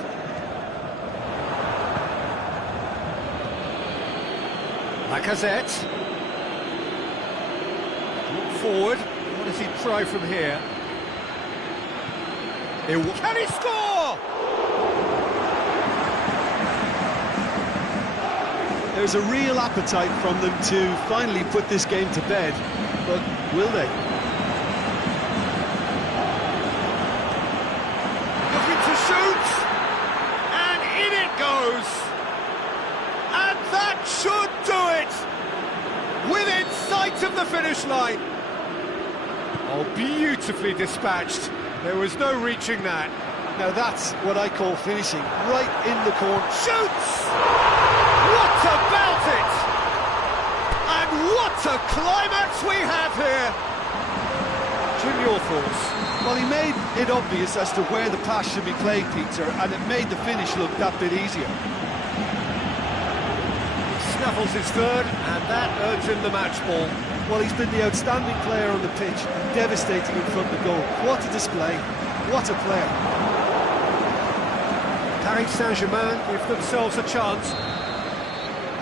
Lacazette. Forward. What does he try from here? Can he score? There's a real appetite from them to finally put this game to bed, but will they? Looking to shoot, and in it goes, and that should do it, within sight of the finish line. Oh, beautifully dispatched. There was no reaching that. Now that's what I call finishing, right in the corner. Shoots! What about it? And what a climax we have here! Jim, your thoughts? Well, he made it obvious as to where the pass should be played, Peter, and it made the finish look that bit easier. Snaffles his third, and that earns him the match ball. Well, he's been the outstanding player on the pitch and devastating in front of the goal. What a display, what a player. Paris Saint-Germain give themselves a chance.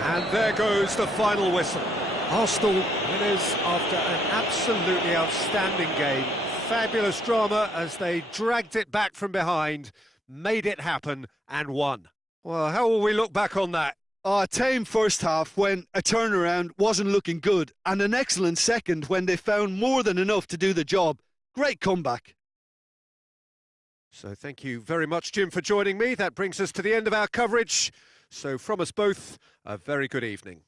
And there goes the final whistle. Arsenal winners after an absolutely outstanding game. Fabulous drama as they dragged it back from behind, made it happen and won. Well, how will we look back on that? A tame first half when a turnaround wasn't looking good, and an excellent second when they found more than enough to do the job. Great comeback. So thank you very much, Jim, for joining me. That brings us to the end of our coverage. So from us both, a very good evening.